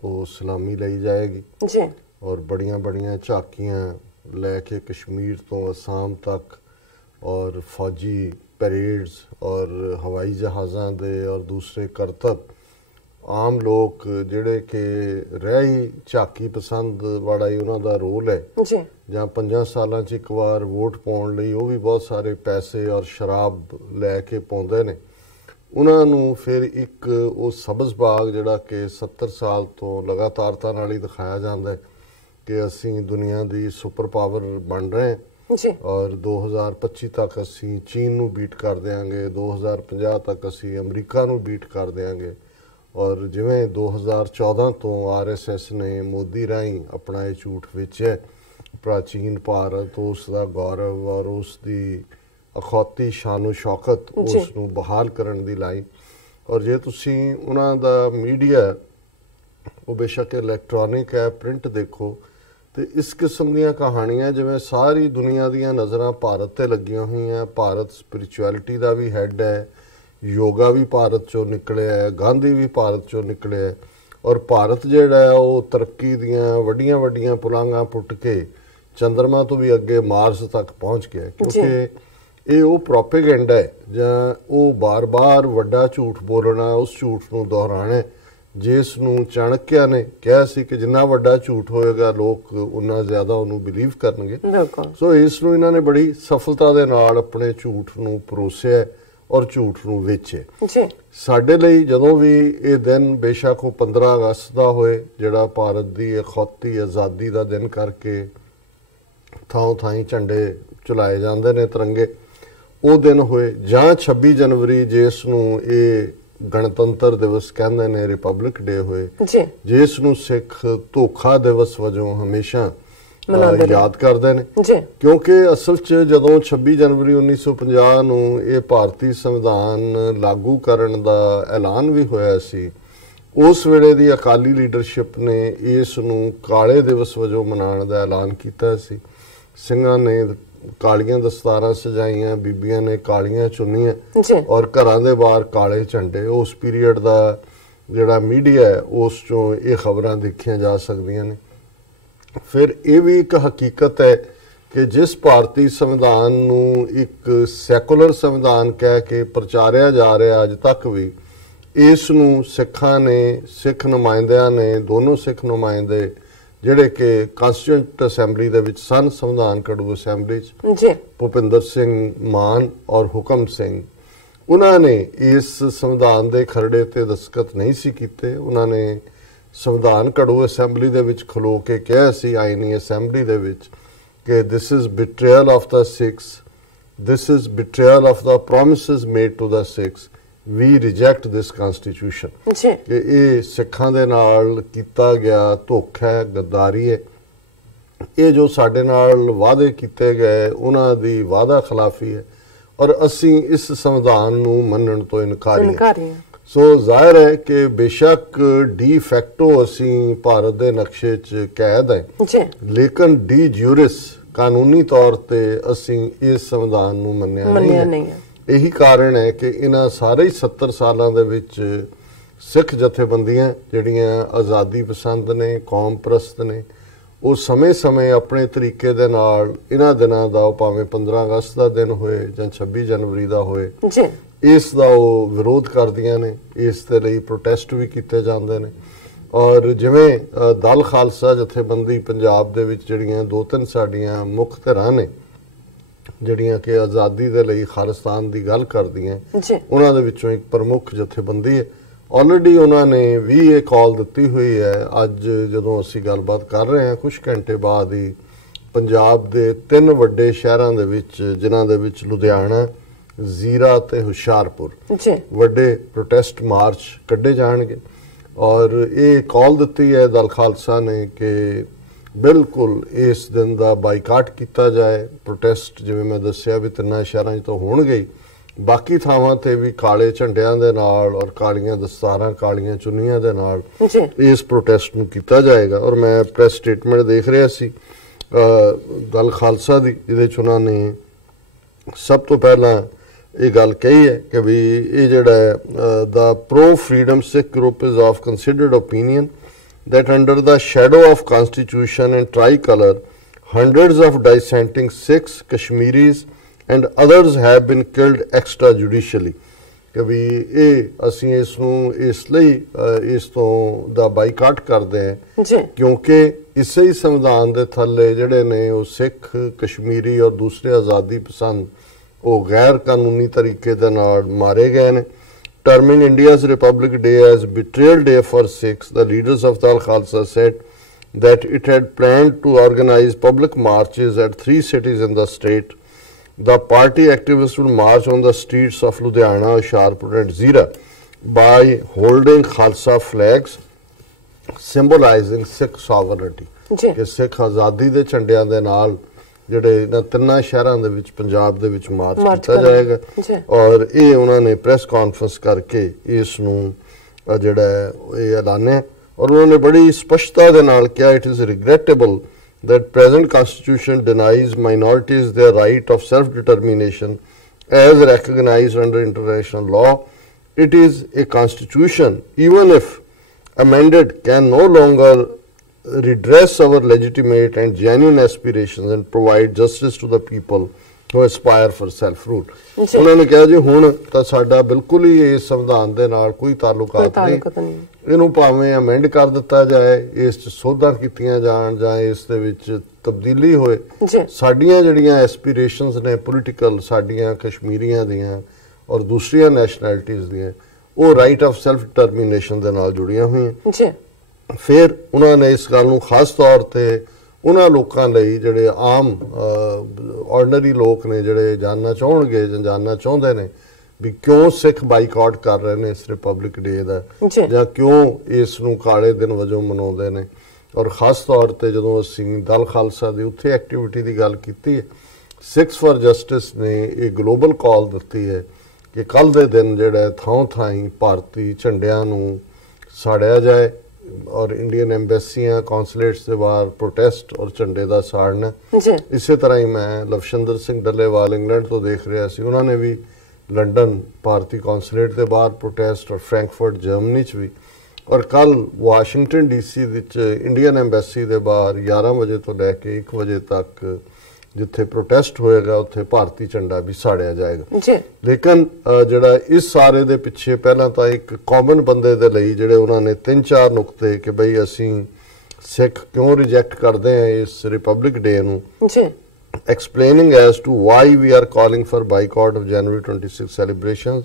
ਉਹ ਸਲਾਮੀ ਲਈ ਜਾਏਗੀ ਜੀ ਔਰ ਬੜੀਆਂ ਬੜੀਆਂ ਝਾਕੀਆਂ ਲੈ ਕੇ ਕਸ਼ਮੀਰ ਤੋਂ ਅਸਾਮ ਤੱਕ ਔਰ ਫੌਜੀ ਪਰੇਡਸ ਔਰ ਹਵਾਈ ਜਹਾਜ਼ਾਂ ਦੇ ਔਰ ਦੂਸਰੇ ਕਰਤਬ ਆਮ ਲੋਕ ਜਿਹੜੇ ਕਿ ਰਹਿ ਝਾਕੀ ਪਸੰਦ ਵਾਲਾ ਹੀ ਉਹਨਾਂ ਦਾ ਰੋਲ ਹੈ ਜੀ ਜਾਂ 5 ਸਾਲਾਂ 'ਚ ਇੱਕ ਵਾਰ ਵੋਟ ਪਾਉਣ ਲਈ ਉਹ ਵੀ ਬਹੁਤ ਸਾਰੇ ਪੈਸੇ ਔਰ ਸ਼ਰਾਬ ਲੈ ਕੇ ਪਾਉਂਦੇ ਨੇ ਉਹਨਾਂ ਨੂੰ ਫਿਰ ਇੱਕ ਉਹ ਸਬਜ਼ ਬਾਗ ਜਿਹੜਾ ਕਿ 70 ਸਾਲ ਤੋਂ ਲਗਾਤਾਰਤਾ ਨਾਲ ਹੀ ਦਿਖਾਇਆ ਜਾਂਦਾ ਹੈ ਕਿ ਅਸੀਂ ਦੁਨੀਆ ਦੀ ਸੁਪਰ ਪਾਵਰ ਬਣ ਰਹੇ ਹਾਂ ਜੀ ਔਰ 2025 ਤੱਕ ਅਸੀਂ ਚੀਨ ਨੂੰ ਬੀਟ ਕਰ ਦਿਆਂਗੇ 2050 ਤੱਕ ਅਸੀਂ ਅਮਰੀਕਾ ਨੂੰ ਬੀਟ ਕਰ ਦਿਆਂਗੇ ਔਰ ਜਿਵੇਂ 2014 ਤੋਂ ਆਰਐਸਐਸ ਨੇ ਮੋਦੀ ਰਾਹੀਂ ਆਪਣਾ ਇਹ ਝੂਠ ਵੇਚਿਆ ਪ੍ਰਾਚੀਨ ਭਾਰਤ ਉਸ ਦਾ ਗੌਰਵ ਔਰ ਉਸ ਦੀ ਅਖੌਤੀ ਸ਼ਾਨੋ ਸ਼ੌਕਤ ਉਸ ਨੂੰ ਬਹਾਲ ਕਰਨ ਦੀ ਲਾਈਨ ਔਰ ਜੇ ਤੁਸੀਂ ਉਹਨਾਂ ਦਾ ਮੀਡੀਆ ਉਹ ਬੇਸ਼ੱਕ ਇਲੈਕਟ੍ਰੋਨਿਕ ਹੈ ਪ੍ਰਿੰਟ ਦੇਖੋ ਤੇ ਇਸ ਕਿਸਮ ਦੀਆਂ ਕਹਾਣੀਆਂ ਜਿਵੇਂ ਸਾਰੀ ਦੁਨੀਆ ਦੀਆਂ ਨਜ਼ਰਾਂ ਭਾਰਤ ਤੇ ਲੱਗੀਆਂ ਹੋਈਆਂ ਭਾਰਤ ਸਪਿਰਿਚੁਅਲਿਟੀ ਦਾ ਵੀ ਹੈਡ ਹੈ ਯੋਗਾ ਵੀ ਭਾਰਤ ਚੋਂ ਨਿਕਲਿਆ ਹੈ ਗਾਂਧੀ ਵੀ ਭਾਰਤ ਚੋਂ ਨਿਕਲਿਆ ਹੈ ਔਰ ਭਾਰਤ ਜਿਹੜਾ ਹੈ ਉਹ ਤਰੱਕੀ ਦੀਆਂ ਵੱਡੀਆਂ ਵੱਡੀਆਂ ਪੁਲਾਂਘਾਂ ਪੁੱਟ ਕੇ ਚੰਦਰਮਾ ਤੋਂ ਵੀ ਅੱਗੇ ਮਾਰਸ ਤੱਕ ਪਹੁੰਚ ਗਿਆ ਕਿਉਂਕਿ ਇਹ ਉਹ ਪ੍ਰੋਪੇਗੈਂਡਾ ਹੈ ਜਾਂ ਉਹ ਬਾਰ-ਬਾਰ ਵੱਡਾ ਝੂਠ ਬੋਲਣਾ ਉਸ ਝੂਠ ਨੂੰ ਦੁਹਰਾਉਣਾ ਜਿਸ ਨੂੰ ਚਾਣਕਿਆ ਨੇ ਕਿਹਾ ਸੀ ਕਿ ਜਿੰਨਾ ਵੱਡਾ ਝੂਠ ਹੋਏਗਾ ਲੋਕ ਉਨਾ ਜ਼ਿਆਦਾ ਉਹਨੂੰ ਬਿਲੀਵ ਕਰਨਗੇ ਸੋ ਇਸ ਨੂੰ ਇਹਨਾਂ ਨੇ ਬੜੀ ਸਫਲਤਾ ਦੇ ਨਾਲ ਆਪਣੇ ਝੂਠ ਨੂੰ ਪਰੋਸਿਆ ਔਰ ਝੂਠ ਨੂੰ ਵੇਚਿਆ ਸਾਡੇ ਲਈ ਜਦੋਂ ਵੀ ਇਹ ਦਿਨ ਬੇਸ਼ੱਕ ਉਹ 15 ਅਗਸਤ ਦਾ ਹੋਏ ਜਿਹੜਾ ਭਾਰਤ ਦੀ ਅਖੌਤੀ ਆਜ਼ਾਦੀ ਦਾ ਦਿਨ ਕਰਕੇ ਥਾਂ ਥਾਂ ਝੰਡੇ ਚਲਾਏ ਜਾਂਦੇ ਨੇ ਤਿਰੰਗੇ ਉਹ ਦਿਨ ਹੋਏ ਜਾਂ 26 ਜਨਵਰੀ ਜਿਸ ਨੂੰ ਇਹ ਗਣਤੰਤਰ ਦਿਵਸ ਕਹਿੰਦੇ ਨੇ ਰਿਪਬਲਿਕ ਡੇ ਹੋਏ ਜਿਸ ਨੂੰ ਸਿੱਖ ਧੋਖਾ ਦਿਵਸ ਵਜੋਂ ਹਮੇਸ਼ਾ ਯਾਦ ਕਰਦੇ ਨੇ ਕਿਉਂਕਿ ਅਸਲ 'ਚ ਜਦੋਂ 26 ਜਨਵਰੀ 1950 ਨੂੰ ਇਹ ਭਾਰਤੀ ਸੰਵਿਧਾਨ ਲਾਗੂ ਕਰਨ ਦਾ ਐਲਾਨ ਵੀ ਹੋਇਆ ਸੀ ਉਸ ਵੇਲੇ ਦੀ ਅਕਾਲੀ ਲੀਡਰਸ਼ਿਪ ਨੇ ਇਸ ਨੂੰ ਕਾਲੇ ਦਿਵਸ ਵਜੋਂ ਮਨਾਉਣ ਦਾ ਐਲਾਨ ਕੀਤਾ ਸੀ ਸਿੰਘਾਂ ਨੇ ਕਾਲੀਆਂ ਦਸਤਾਰਾਂ ਸਜਾਈਆਂ ਬੀਬੀਆਂ ਨੇ ਕਾਲੀਆਂ ਚੁੰਨੀਆਂ ਔਰ ਘਰਾਂ ਦੇ ਬਾਹਰ ਕਾਲੇ ਝੰਡੇ ਉਸ ਪੀਰੀਅਡ ਦਾ ਜਿਹੜਾ ਮੀਡੀਆ ਹੈ ਉਸ ਚੋਂ ਇਹ ਖਬਰਾਂ ਦੇਖੀਆਂ ਜਾ ਸਕਦੀਆਂ ਨੇ ਫਿਰ ਇਹ ਵੀ ਇੱਕ ਹਕੀਕਤ ਹੈ ਕਿ ਜਿਸ ਭਾਰਤੀ ਸੰਵਿਧਾਨ ਨੂੰ ਇੱਕ ਸੈਕੂਲਰ ਸੰਵਿਧਾਨ ਕਹਿ ਕੇ ਪ੍ਰਚਾਰਿਆ ਜਾ ਰਿਹਾ ਅੱਜ ਤੱਕ ਵੀ ਇਸ ਨੂੰ ਸਿੱਖਾਂ ਨੇ ਸਿੱਖ ਨੁਮਾਇੰਦਿਆਂ ਨੇ ਦੋਨੋਂ ਸਿੱਖ ਨੁਮਾਇੰਦੇ ਜਿਹੜੇ ਕਿ ਕਾਂਸਟੀਟਿਊਐਂਟ ਅਸੈਂਬਲੀ ਦੇ ਵਿੱਚ ਸਨ ਸੰਵਿਧਾਨ ਘੜੂ ਅਸੈਂਬਲੀ 'ਚ ਭੁਪਿੰਦਰ ਸਿੰਘ ਮਾਨ ਔਰ ਹੁਕਮ ਸਿੰਘ ਉਹਨਾਂ ਨੇ ਇਸ ਸੰਵਿਧਾਨ ਦੇ ਖਰੜੇ ਤੇ ਦਸਤਖਤ ਨਹੀਂ ਸੀ ਕੀਤੇ ਉਹਨਾਂ ਨੇ ਸੰਵਿਧਾਨ ਘੜੂ ਅਸੈਂਬਲੀ ਦੇ ਵਿੱਚ ਖਲੋ ਕੇ ਕਿਹਾ ਸੀ ਆਈਨੀ ਅਸੈਂਬਲੀ ਦੇ ਵਿੱਚ ਕਿ this is betrayal of the Sikhs this is betrayal of the promises made to the Sikhs we reject this constitution ਕਿ ਇਹ ਸਿੱਖਾਂ ਦੇ ਨਾਲ ਕੀਤਾ ਗਿਆ ਧੋਖਾ ਹੈ ਗੱਦਾਰੀ ਹੈ ਇਹ ਜੋ ਸਾਡੇ ਨਾਲ ਵਾਅਦੇ ਕੀਤੇ ਗਏ ਉਹਨਾਂ ਦੀ ਵਾਅਦਾ ਖਿਲਾਫੀ ਹੈ ਔਰ ਅਸੀਂ ਇਸ ਸੰਵਿਧਾਨ ਨੂੰ ਮੰਨਣ ਤੋਂ ਇਨਕਾਰੀ ਹਾਂ ਸੋ ਜ਼ਾਹਿਰ ਹੈ ਕਿ ਬੇਸ਼ੱਕ ਡੀ ਫੈਕਟੋ ਅਸੀਂ ਭਾਰਤ ਦੇ ਨਕਸ਼ੇ 'ਚ ਕੈਦ ਹੈ ਲੇਕਿਨ ਡੀ ਜੂਰਿਸ ਕਾਨੂੰਨੀ ਤੌਰ ਤੇ ਅਸੀਂ ਇਸ ਸੰਵਿਧਾਨ ਨੂੰ ਮੰਨਿਆ ਨਹੀਂ ਹੈ ਇਹੀ ਕਾਰਨ ਹੈ ਕਿ ਇਹਨਾਂ ਸਾਰੇ 70 ਸਾਲਾਂ ਦੇ ਵਿੱਚ ਸਿੱਖ ਜਥੇਬੰਦੀਆਂ ਜਿਹੜੀਆਂ ਆਜ਼ਾਦੀ ਪਸੰਦ ਨੇ ਕੌਮ ਪ੍ਰਸਤ ਨੇ ਉਹ ਸਮੇਂ-ਸਮੇਂ ਆਪਣੇ ਤਰੀਕੇ ਦੇ ਨਾਲ ਇਹਨਾਂ ਦਿਨਾਂ ਦਾ ਭਾਵੇਂ 15 ਅਗਸਤ ਦਾ ਦਿਨ ਹੋਏ ਜਾਂ 26 ਜਨਵਰੀ ਦਾ ਹੋਏ ਇਸ ਦਾ ਉਹ ਵਿਰੋਧ ਕਰਦੀਆਂ ਨੇ ਇਸ ਦੇ ਲਈ ਪ੍ਰੋਟੈਸਟ ਵੀ ਕੀਤੇ ਜਾਂਦੇ ਨੇ ਔਰ ਜਿਵੇਂ ਦਲ ਖਾਲਸਾ ਜਥੇਬੰਦੀ ਪੰਜਾਬ ਦੇ ਵਿੱਚ ਜਿਹੜੀਆਂ 2-3 ਸਾਡੀਆਂ ਮੁੱਖ ਧਿਰਾਂ ਨੇ ਜਿਹੜੀਆਂ ਕਿ ਆਜ਼ਾਦੀ ਦੇ ਲਈ ਖਾਲਿਸਤਾਨ ਦੀ ਗੱਲ ਕਰਦੀਆਂ ਉਹਨਾਂ ਦੇ ਵਿੱਚੋਂ ਇੱਕ ਪ੍ਰਮੁੱਖ ਜਥੇਬੰਦੀ ਹੈ ਆਲਰੇਡੀ ਉਹਨਾਂ ਨੇ ਵੀ ਇਹ ਕਾਲ ਦਿੱਤੀ ਹੋਈ ਹੈ ਅੱਜ ਜਦੋਂ ਅਸੀਂ ਗੱਲਬਾਤ ਕਰ ਰਹੇ ਹਾਂ ਕੁਝ ਘੰਟੇ ਬਾਅਦ ਹੀ ਪੰਜਾਬ ਦੇ 3 ਵੱਡੇ ਸ਼ਹਿਰਾਂ ਦੇ ਵਿੱਚ ਜਿਨ੍ਹਾਂ ਦੇ ਵਿੱਚ ਲੁਧਿਆਣਾ ਜ਼ੀਰਾ ਤੇ ਹੁਸ਼ਿਆਰਪੁਰ ਵੱਡੇ ਪ੍ਰੋਟੈਸਟ ਮਾਰਚ ਕੱਢੇ ਜਾਣਗੇ ਔਰ ਇਹ ਕਾਲ ਦਿੱਤੀ ਹੈ ਦਲ ਖਾਲਸਾ ਨੇ ਕਿ ਬਿਲਕੁਲ ਇਸ ਦਿਨ ਦਾ ਬਾਈਕਾਟ ਕੀਤਾ ਜਾਏ ਪ੍ਰੋਟੈਸਟ ਜਿਵੇਂ ਮੈਂ ਦੱਸਿਆ ਵੀ 3 ਸ਼ਹਿਰਾਂ 'ਚ ਤਾਂ ਹੋਣਗੇ ਬਾਕੀ ਥਾਵਾਂ ਤੇ ਵੀ ਕਾਲੇ ਝੰਡਿਆਂ ਦੇ ਨਾਲ ਔਰ ਕਾਲੀਆਂ ਦਸਤਾਰਾਂ ਕਾਲੀਆਂ ਚੁੰਨੀਆਂ ਦੇ ਨਾਲ ਇਸ ਪ੍ਰੋਟੈਸਟ ਨੂੰ ਕੀਤਾ ਜਾਏਗਾ ਔਰ ਮੈਂ ਪ੍ਰੈਸ ਸਟੇਟਮੈਂਟ ਦੇਖ ਰਿਹਾ ਸੀ ਦਲ ਖਾਲਸਾ ਦੀ ਜਿਹਦੇ 'ਚ ਉਹਨਾਂ ਨੇ ਸਭ ਤੋਂ ਪਹਿਲਾਂ ਇਹ ਗੱਲ ਕਹੀ ਹੈ ਕਿ ਵੀ ਇਹ ਜਿਹੜਾ the pro freedom Sikh group is of considered opinion that under the shadow of constitution and tricolor, hundreds of dissenting Sikhs, Kashmiris and others have been killed extrajudicially. कि भी ये असीं इस लई इस तो दा बाईकाट करते हैं क्योंकि इसे ही संविधान दे थल्ले जिहड़े ने वो सिख, कश्मीरी और दूसरे आज़ादी पसंद वो गैर कानूनी तरीके दे नाल मारे गए ने. Terming India's Republic Day as betrayal day for Sikhs, the leaders of Dal Khalsa said that it had planned to organize public marches at 3 cities in the state. The party activists will march on the streets of Ludhiana, Hoshiarpur and Zira by holding Khalsa flags symbolizing Sikh sovereignty. कि सिख आज़ादी दे झंडियां दे नाल ਜਿਹੜੇ ਇਹਨਾਂ ਤਿੰਨਾਂ ਸ਼ਹਿਰਾਂ ਦੇ ਵਿੱਚ ਪੰਜਾਬ ਦੇ ਵਿੱਚ ਮਾਰਚ ਕੀਤਾ ਜਾਏਗਾ ਔਰ ਇਹ ਉਹਨਾਂ ਨੇ ਪ੍ਰੈਸ ਕਾਨਫਰੰਸ ਕਰਕੇ ਇਸ ਨੂੰ ਜਿਹੜਾ ਇਹ ਐਲਾਨਿਆ ਔਰ ਉਹਨਾਂ ਨੇ ਬੜੀ ਸਪਸ਼ਟਤਾ ਦੇ ਨਾਲ ਕਿਹਾ it is regrettable that present constitution denies minorities their right of self-determination as recognized under international law. It is a constitution, even if amended, can no longer redress our legitimate and genuine aspirations and provide justice to the people who aspire for self-rule. उन्होंने कहा जी हुण तां साडा बिल्कुल ही इस संविधान दे नाल कोई ताल्लुकात नहीं ਇਹਨੂੰ ਭਾਵੇਂ ਅਮੈਂਡ ਕਰ ਦਿੱਤਾ ਜਾਏ ਇਸ 'ਚ ਸੋਧਾਂ ਕੀਤੀਆਂ ਜਾਣ ਜਾਂ ਇਸ ਦੇ ਵਿੱਚ ਤਬਦੀਲੀ ਹੋਏ ਸਾਡੀਆਂ ਜਿਹੜੀਆਂ ਐਸਪੀਰੇਸ਼ਨਸ ਨੇ ਪੋਲੀਟੀਕਲ ਸਾਡੀਆਂ ਕਸ਼ਮੀਰੀਆਂ ਦੀਆਂ ਔਰ ਦੂਸਰੀਆਂ ਨੈਸ਼ਨੈਲਿਟੀਜ਼ ਦੀਆਂ ਉਹ ਰਾਈਟ ਆਫ ਸੈਲਫ ਡਿਟਰਮੀਨੇਸ਼ਨ ਦੇ ਨਾਲ ਜੁੜੀਆਂ ਹੋਈਆਂ. ਫਿਰ ਉਹਨਾਂ ਨੇ ਇਸ ਗੱਲ ਨੂੰ ਖਾਸ ਤੌਰ ਤੇ ਉਹਨਾਂ ਲੋਕਾਂ ਲਈ ਜਿਹੜੇ ਆਮ ਆਰਡੀਨਰੀ ਲੋਕ ਨੇ ਜਿਹੜੇ ਜਾਣਨਾ ਚਾਹਣਗੇ ਜਾਂ ਜਾਣਨਾ ਚਾਹੁੰਦੇ ਨੇ ਵੀ ਕਿਉਂ ਸਿੱਖ ਬਾਈਕਾਟ ਕਰ ਰਹੇ ਨੇ ਇਸ ਰਿਪਬਲਿਕ ਡੇ ਦਾ ਜਾਂ ਕਿਉਂ ਇਸ ਨੂੰ ਕਾਲੇ ਦਿਨ ਵਜੋਂ ਮਨਾਉਂਦੇ ਨੇ ਔਰ ਖਾਸ ਤੌਰ ਤੇ ਜਦੋਂ ਅਸੀਂ ਦਲ ਖਾਲਸਾ ਦੀ ਉੱਥੇ ਐਕਟੀਵਿਟੀ ਦੀ ਗੱਲ ਕੀਤੀ ਹੈ ਸਿੱਖਸ ਫਾਰ ਜਸਟਿਸ ਨੇ ਇਹ ਗਲੋਬਲ ਕਾਲ ਦਿੱਤੀ ਹੈ ਕਿ ਕੱਲ ਦੇ ਦਿਨ ਜਿਹੜਾ ਥਾਂ ਥਾਈਂ ਭਾਰਤੀ ਝੰਡਿਆਂ ਨੂੰ ਸਾੜਿਆ ਜਾਏ और इंडियन एम्बेसियां कौंसलेट्स के बाहर प्रोटेस्ट और झंडे का साड़ना. इसी तरह ही मैं लवशिंदर सिंह डल्लेवाल इंग्लैंड तो देख रहा सी उन्होंने भी लंडन भारतीय कौंसलेट के बाहर प्रोटेस्ट और फ्रैंकफर्ट जर्मनी च भी और कल वाशिंगटन DC इंडियन एम्बेसी के बाहर 11 बजे तो लैके 1 बजे तक जिथे प्रोटेस्ट होएगा उत्थे भारतीय झंडा भी साड़िया जाएगा. लेकिन जिहड़ा इस सारे दे पिछे पहला तो एक कॉमन बंदे दे लई जिहड़े उन्होंने 3-4 नुकते कि बई असीं सिख क्यों रिजेक्ट करते हैं इस रिपब्लिक डे नूं explaining as to why we are calling for boycott of January 26 celebrations.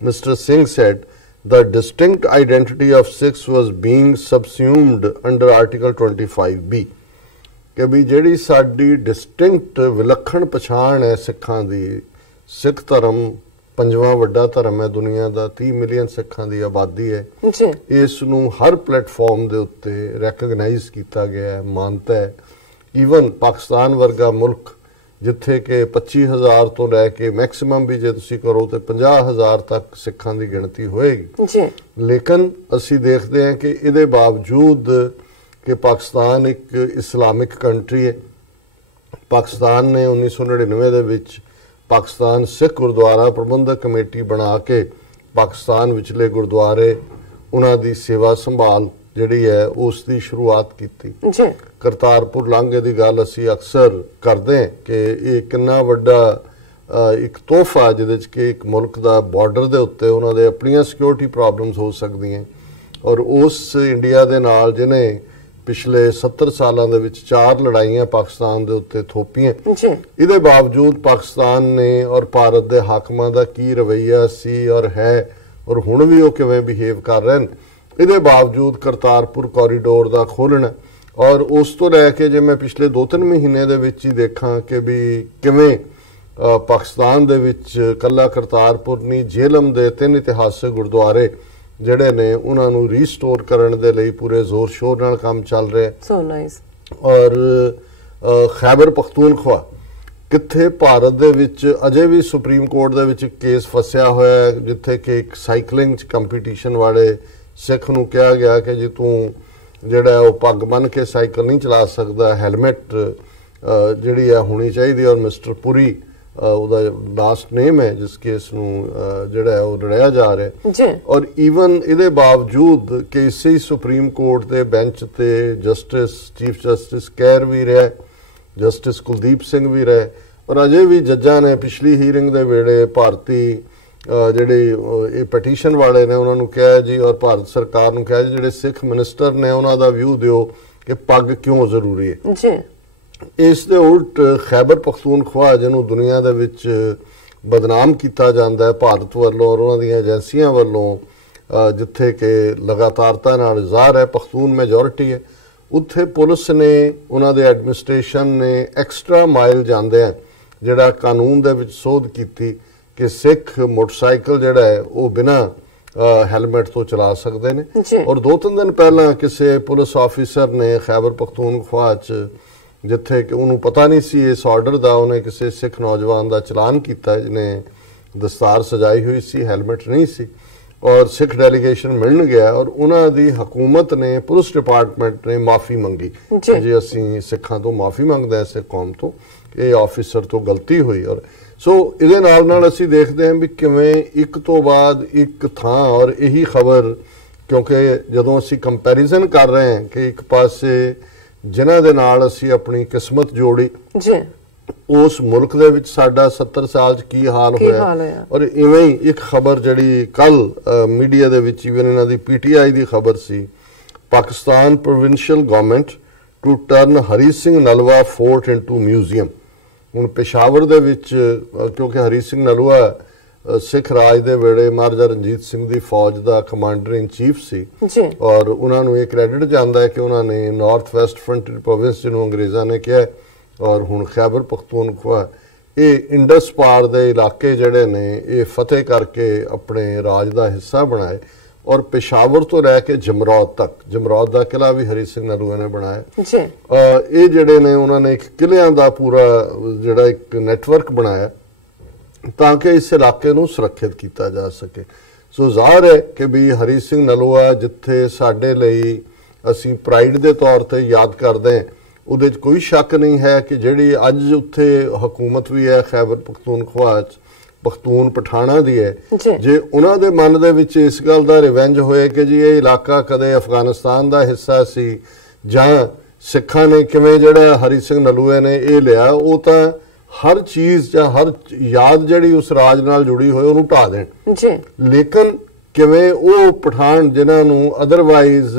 Mr. Singh said the distinct identity of Sikhs was being subsumed under Article 25B. कि भी ਜਿਹੜੀ ਸਾਡੀ ਡਿਸਟਿੰਕਟ ਵਿਲੱਖਣ ਪਛਾਣ ਹੈ ਸਿੱਖਾਂ ਦੀ ਸਿੱਖ ਧਰਮ ਪੰਜਵਾਂ ਵੱਡਾ ਧਰਮ ਹੈ ਦੁਨੀਆ ਦਾ 30 ਮਿਲੀਅਨ ਸਿੱਖਾਂ ਦੀ ਆਬਾਦੀ ਹੈ ਇਸ ਨੂੰ ਹਰ ਪਲੇਟਫਾਰਮ ਦੇ ਉੱਤੇ ਰੈਕਗਨਾਈਜ਼ ਕੀਤਾ ਗਿਆ ਹੈ ਮਾਨਤਾ ਹੈ ਈਵਨ ਪਾਕਿਸਤਾਨ ਵਰਗਾ ਮੁਲਕ ਜਿੱਥੇ ਕਿ 25000 ਤੋਂ ਲੈ ਕੇ ਮੈਕਸਿਮਮ ਵੀ ਜੇ ਤੁਸੀਂ ਕਰੋ ਤੇ 50000 ਤੱਕ ਸਿੱਖਾਂ ਦੀ ਗਿਣਤੀ ਹੋਏਗੀ ਲੇਕਿਨ ਅਸੀਂ ਦੇਖਦੇ ਹਾਂ ਕਿ ਇਹਦੇ ਬਾਵਜੂਦ कि पाकिस्तान एक इस्लामिक कंट्री है. पाकिस्तान ने 1999 ਦੇ ਵਿੱਚ पाकिस्तान सिख गुरुद्वारा प्रबंधक कमेटी बना के पाकिस्तान विचले गुरुद्वारे उन्हां दी सेवा संभाल जिहड़ी है उस दी शुरुआत कीती. करतारपुर लांघे दी गल असीं अक्सर करदे हां कि ये किन्ना वड्डा एक तोहफा जिहदे च कि एक मुल्क दा बार्डर दे उत्ते उन्हां दे अपणीਆਂ सिक्योरिटी प्रॉब्लम्स हो सकदियां और उस इंडिया दे नाल जिहने पिछले 70 सालों के 4 लड़ाइयां पाकिस्तान के उत्ते थोपियां इहदे बावजूद पाकिस्तान ने और भारत के हाकमां दा की रवैया सी और है और हुण भी वो किवें बिहेव कर रहे हैं इहदे बावजूद करतारपुर कॉरीडोर का खोलना और उस तो लैके जे मैं पिछले 2-3 महीने दे विच ही देखा कि भी किवें पाकिस्तान दे विच कल्ला करतारपुर नहीं झेलम दे 3 इतिहासिक गुरुद्वारे ਜਿਹੜੇ ਨੇ ਉਹਨਾਂ ਨੂੰ ਰੀਸਟੋਰ ਕਰਨ ਦੇ ਲਈ ਪੂਰੇ ਜ਼ੋਰ ਸ਼ੋਰ ਨਾਲ ਕੰਮ ਚੱਲ ਰਿਹਾ ਸੋ ਨਾਈਸ ਔਰ ਖੈਬਰ ਪਖਤੂਨਖਵਾ ਕਿੱਥੇ ਭਾਰਤ ਦੇ ਵਿੱਚ ਅਜੇ ਵੀ ਸੁਪਰੀਮ ਕੋਰਟ ਦੇ ਵਿੱਚ ਕੇਸ ਫਸਿਆ ਹੋਇਆ ਹੈ ਜਿੱਥੇ ਕਿ ਇੱਕ ਸਾਈਕਲਿੰਗ ਚ ਕੰਪੀਟੀਸ਼ਨ ਵਾਲੇ ਸਿੱਖ ਨੂੰ ਕਿਹਾ ਗਿਆ ਕਿ ਜੇ ਤੂੰ ਜਿਹੜਾ ਉਹ ਪੱਗ ਬੰਨ ਕੇ ਸਾਈਕਲ ਨਹੀਂ ਚਲਾ ਸਕਦਾ ਹੈਲਮਟ ਜਿਹੜੀ ਹੈ ਹੋਣੀ ਚਾਹੀਦੀ ਔਰ ਮਿਸਟਰ ਪੁਰੀ ਉਹਦਾ ਲਾਸਟ ਨੇਮ ਹੈ ਜਿਸ ਕੇਸ ਨੂੰ ਜਿਹੜਾ ਹੈ ਉਹ ਲੜਿਆ ਜਾ ਰਿਹਾ ਜੀ। ਔਰ ਈਵਨ ਇਹਦੇ ਬਾਵਜੂਦ ਕਿ ਇਸੇ ਸੁਪਰੀਮ ਕੋਰਟ ਦੇ ਬੈਂਚ ਤੇ ਜਸਟਿਸ ਚੀਫ ਜਸਟਿਸ ਕੈਰ ਵੀ ਰਿਹਾ, ਜਸਟਿਸ ਕੁਲਦੀਪ ਸਿੰਘ ਵੀ ਰਹੇ, ਔਰ ਅਜੇ ਵੀ ਜੱਜਾਂ ਨੇ ਪਿਛਲੀ ਹੀਅਰਿੰਗ ਦੇ ਵੇਲੇ ਭਾਰਤੀ ਜਿਹੜੇ ਇਹ ਪਟੀਸ਼ਨ ਵਾਲੇ ਨੇ ਉਹਨਾਂ ਨੂੰ ਕਿਹਾ ਜੀ, ਔਰ ਭਾਰਤ ਸਰਕਾਰ ਨੂੰ ਕਿਹਾ ਜੀ ਜਿਹੜੇ ਸਿੱਖ ਮਿਨਿਸਟਰ ਨੇ ਉਹਨਾਂ ਦਾ ਵਿਊ ਦਿਓ ਕਿ ਪੱਗ ਕਿਉਂ ਜ਼ਰੂਰੀ ਹੈ ਜੀ। ਇਸ ਦੇ ਉਲਟ ਖੈਬਰ ਪਖਤੂਨਖਵਾ ਜਿਹਨੂੰ ਦੁਨੀਆ ਦੇ ਵਿੱਚ ਬਦਨਾਮ ਕੀਤਾ ਜਾਂਦਾ ਹੈ ਭਾਰਤ ਵੱਲੋਂ ਔਰ ਉਹਨਾਂ ਦੀਆਂ ਏਜੰਸੀਆਂ ਵੱਲੋਂ, ਜਿੱਥੇ ਕਿ ਲਗਾਤਾਰਤਾ ਨਾਲ ਜ਼ਾਹਰ ਹੈ ਪਖਤੂਨ ਮੈਜੋਰਿਟੀ ਹੈ, ਉੱਥੇ ਪੁਲਿਸ ਨੇ ਉਹਨਾਂ ਦੇ ਐਡਮਿਨਿਸਟ੍ਰੇਸ਼ਨ ਨੇ ਐਕਸਟਰਾ ਮਾਈਲ ਜਾਂਦਿਆਂ ਜਿਹੜਾ ਕਾਨੂੰਨ ਦੇ ਵਿੱਚ ਸੋਧ ਕੀਤੀ ਕਿ ਸਿੱਖ ਮੋਟਰਸਾਈਕਲ ਜਿਹੜਾ ਹੈ ਉਹ ਬਿਨਾਂ ਹੈਲਮਟ ਤੋਂ ਚਲਾ ਸਕਦੇ ਨੇ। ਔਰ 2-3 ਦਿਨ ਪਹਿਲਾਂ ਕਿਸੇ ਪੁਲਿਸ ਆਫੀਸਰ ਨੇ ਖੈਬਰ ਪਖਤੂਨਖਵਾ 'ਚ, ਜਿੱਥੇ ਕਿ ਉਹਨੂੰ ਪਤਾ ਨਹੀਂ ਸੀ ਇਸ ਆਰਡਰ ਦਾ, ਉਹਨੇ ਕਿਸੇ ਸਿੱਖ ਨੌਜਵਾਨ ਦਾ ਚਲਾਨ ਕੀਤਾ ਜਿਹਨੇ ਦਸਤਾਰ ਸਜਾਈ ਹੋਈ ਸੀ, ਹੈਲਮਟ ਨਹੀਂ ਸੀ, ਔਰ ਸਿੱਖ ਡੈਲੀਗੇਸ਼ਨ ਮਿਲਣ ਗਿਆ ਔਰ ਉਹਨਾਂ ਦੀ ਹਕੂਮਤ ਨੇ, ਪੁਲਿਸ ਡਿਪਾਰਟਮੈਂਟ ਨੇ ਮਾਫੀ ਮੰਗੀ ਜੀ ਅਸੀਂ ਸਿੱਖਾਂ ਤੋਂ ਮਾਫੀ ਮੰਗਦੇ ਹਾਂ, ਸਿੱਖ ਕੌਮ ਤੋਂ, ਇਹ ਆਫੀਸਰ ਤੋਂ ਗਲਤੀ ਹੋਈ। ਔਰ ਸੋ ਇਹਦੇ ਨਾਲ ਅਸੀਂ ਦੇਖਦੇ ਹਾਂ ਵੀ ਕਿਵੇਂ ਇੱਕ ਤੋਂ ਬਾਅਦ ਇੱਕ ਥਾਂ, ਔਰ ਇਹੀ ਖਬਰ, ਕਿਉਂਕਿ ਜਦੋਂ ਅਸੀਂ ਕੰਪੈਰੀਜ਼ਨ ਕਰ ਰਹੇ ਹਾਂ ਕਿ ਇੱਕ ਪਾਸੇ ਜਿਨ੍ਹਾਂ ਦੇ ਨਾਲ ਅਸੀਂ ਆਪਣੀ ਕਿਸਮਤ ਜੋੜੀ ਜੀ, ਉਸ ਮੁਲਕ ਦੇ ਵਿੱਚ ਸਾਡਾ 70 ਸਾਲ 'ਚ ਕੀ ਹਾਲ ਹੋਇਆ, ਔਰ ਇਵੇਂ ਹੀ ਇੱਕ ਖਬਰ ਜਿਹੜੀ ਕੱਲ ਮੀਡੀਆ ਦੇ ਵਿੱਚ ਇਵਨ ਇਹਨਾਂ ਦੀ PTI ਦੀ ਖਬਰ ਸੀ, Pakistan provincial government to turn Hari Singh Nalwa fort into museum. ਹੁਣ ਪੇਸ਼ਾਵਰ ਦੇ ਵਿੱਚ, ਕਿਉਂਕਿ ਹਰੀ ਸਿੰਘ ਨਲਵਾ ਸਿੱਖ ਰਾਜ ਦੇ ਵੇਲੇ ਮਹਾਰਾਜਾ ਰਣਜੀਤ ਸਿੰਘ ਦੀ ਫੌਜ ਦਾ ਕਮਾਂਡਰ ਇਨ ਚੀਫ ਸੀ ਔਰ ਉਹਨਾਂ ਨੂੰ ਇਹ ਕ੍ਰੈਡਿਟ ਜਾਂਦਾ ਹੈ ਕਿ ਉਹਨਾਂ ਨੇ ਨਾਰਥ ਵੈਸਟ ਫਰੰਟੀਅਰ ਪ੍ਰੋਵਿੰਸ ਜਿਹਨੂੰ ਅੰਗਰੇਜ਼ਾਂ ਨੇ ਕਿਹਾ, ਔਰ ਹੁਣ ਖੈਬਰ ਪਖਤੂਨਖਵਾ, ਇਹ ਇੰਡਸ ਪਾਰ ਦੇ ਇਲਾਕੇ ਜਿਹੜੇ ਨੇ ਇਹ ਫਤਿਹ ਕਰਕੇ ਆਪਣੇ ਰਾਜ ਦਾ ਹਿੱਸਾ ਬਣਾਏ। ਔਰ ਪੇਸ਼ਾਵਰ ਤੋਂ ਲੈ ਕੇ ਜਮਰੌਦ ਤੱਕ, ਜਮਰੌਦ ਦਾ ਕਿਲਾ ਵੀ ਹਰੀ ਸਿੰਘ ਨਲੂਆ ਨੇ ਬਣਾਇਆ। ਇਹ ਜਿਹੜੇ ਨੇ ਉਹਨਾਂ ਨੇ ਇੱਕ ਕਿਲਿਆਂ ਦਾ ਪੂਰਾ ਜਿਹੜਾ ਇੱਕ ਨੈਟਵਰਕ ਬਣਾਇਆ ਤਾਂ ਕਿ ਇਸ ਇਲਾਕੇ ਨੂੰ ਸੁਰੱਖਿਅਤ ਕੀਤਾ ਜਾ ਸਕੇ। ਸੋ ਜ਼ਾਹਰ ਹੈ ਕਿ ਵੀ ਹਰੀ ਸਿੰਘ ਨਲੂਆ ਜਿੱਥੇ ਸਾਡੇ ਲਈ ਅਸੀਂ ਪ੍ਰਾਈਡ ਦੇ ਤੌਰ ਤੇ ਯਾਦ ਕਰਦੇ ਹਾਂ, ਉਹਦੇ 'ਚ ਕੋਈ ਸ਼ੱਕ ਨਹੀਂ ਹੈ ਕਿ ਜਿਹੜੀ ਅੱਜ ਉੱਥੇ ਹਕੂਮਤ ਵੀ ਹੈ ਖੈਬਰ ਪਖਤੂਨਖਵਾ 'ਚ, ਪਖਤੂਨ ਪਠਾਣਾ ਦੀ ਹੈ, ਜੇ ਉਹਨਾਂ ਦੇ ਮਨ ਦੇ ਵਿੱਚ ਇਸ ਗੱਲ ਦਾ ਰਿਵੈਂਜ ਹੋਏ ਕਿ ਜੀ ਇਹ ਇਲਾਕਾ ਕਦੇ ਅਫਗਾਨਿਸਤਾਨ ਦਾ ਹਿੱਸਾ ਸੀ ਜਾਂ ਸਿੱਖਾਂ ਨੇ ਕਿਵੇਂ ਜਿਹੜਾ ਹਰੀ ਸਿੰਘ ਨਲੂਏ ਨੇ ਇਹ ਲਿਆ, ਉਹ ਤਾਂ ਹਰ ਚੀਜ਼ ਜਾਂ ਹਰ ਯਾਦ ਜਿਹੜੀ ਉਸ ਰਾਜ ਨਾਲ ਜੁੜੀ ਹੋਈ ਉਹਨੂੰ ਢਾ ਦੇਣ ਜੀ। ਲੇਕਿਨ ਕਿਵੇਂ ਉਹ ਪਠਾਨ ਜਿਨ੍ਹਾਂ ਨੂੰ ਅਦਰਵਾਈਜ਼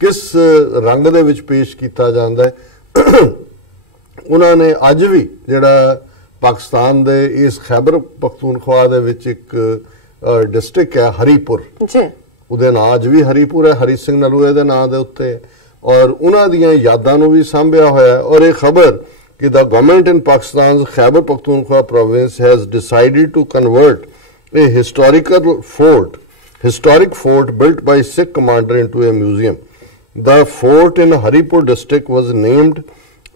ਕਿਸ ਰੰਗ ਦੇ ਵਿੱਚ ਪੇਸ਼ ਕੀਤਾ ਜਾਂਦਾ ਹੈ, ਉਹਨਾਂ ਨੇ ਅੱਜ ਵੀ ਜਿਹੜਾ ਪਾਕਿਸਤਾਨ ਦੇ ਇਸ ਖੈਬਰ ਪਖਤੂਨਖਵਾ ਦੇ ਵਿੱਚ ਇੱਕ ਡਿਸਟ੍ਰਿਕਟ ਹੈ ਹਰੀਪੁਰ ਜੀ, ਉਹਦੇ ਨਾਂ ਅੱਜ ਵੀ ਹਰੀਪੁਰ ਹੈ, ਹਰੀ ਸਿੰਘ ਨਲੂਏ ਦੇ ਨਾਂ ਦੇ ਉੱਤੇ, ਔਰ ਉਹਨਾਂ ਦੀਆਂ ਯਾਦਾਂ ਨੂੰ ਵੀ ਸਾਂਭਿਆ ਹੋਇਆ। ਔਰ ਇਹ ਖਬਰ ਕਿ the government in Pakistan's Khyber Pakhtunkhwa province has decided to convert a historic fort built by Sikh commander into a museum. The fort in Haripur district was named